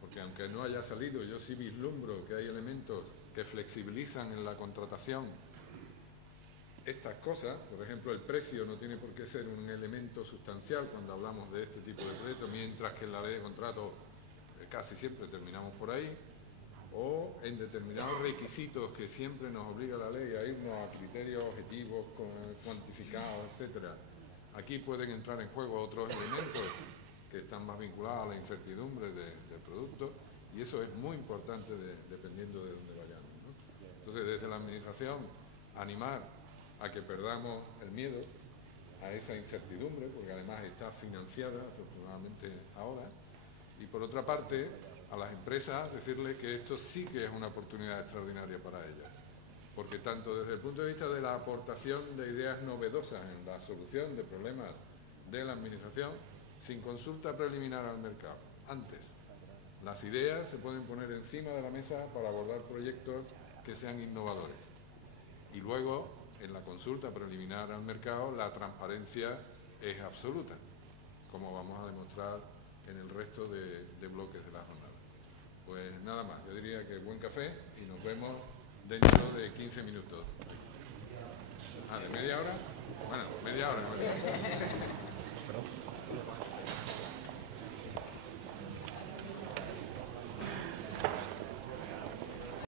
porque aunque no haya salido, yo sí vislumbro que hay elementos que flexibilizan en la contratación estas cosas. Por ejemplo, el precio no tiene por qué ser un elemento sustancial cuando hablamos de este tipo de retos, mientras que en la ley de contrato casi siempre terminamos por ahí, o en determinados requisitos que siempre nos obliga la ley a irnos a criterios objetivos, cuantificados, etcétera. Aquí pueden entrar en juego otros elementos que están más vinculados a la incertidumbre del producto, y eso es muy importante dependiendo de dónde vayamos, ¿no? Entonces, desde la administración, animar a que perdamos el miedo a esa incertidumbre, porque además está financiada, afortunadamente, ahora, y por otra parte, a las empresas decirles que esto sí que es una oportunidad extraordinaria para ellas, porque tanto desde el punto de vista de la aportación de ideas novedosas en la solución de problemas de la administración, sin consulta preliminar al mercado, antes, las ideas se pueden poner encima de la mesa para abordar proyectos que sean innovadores, y luego, en la consulta preliminar al mercado, la transparencia es absoluta, como vamos a demostrar en el resto de bloques de la jornada. Pues nada más, yo diría que buen café y nos vemos dentro de 15 minutos. ¿De media hora? Bueno, media hora.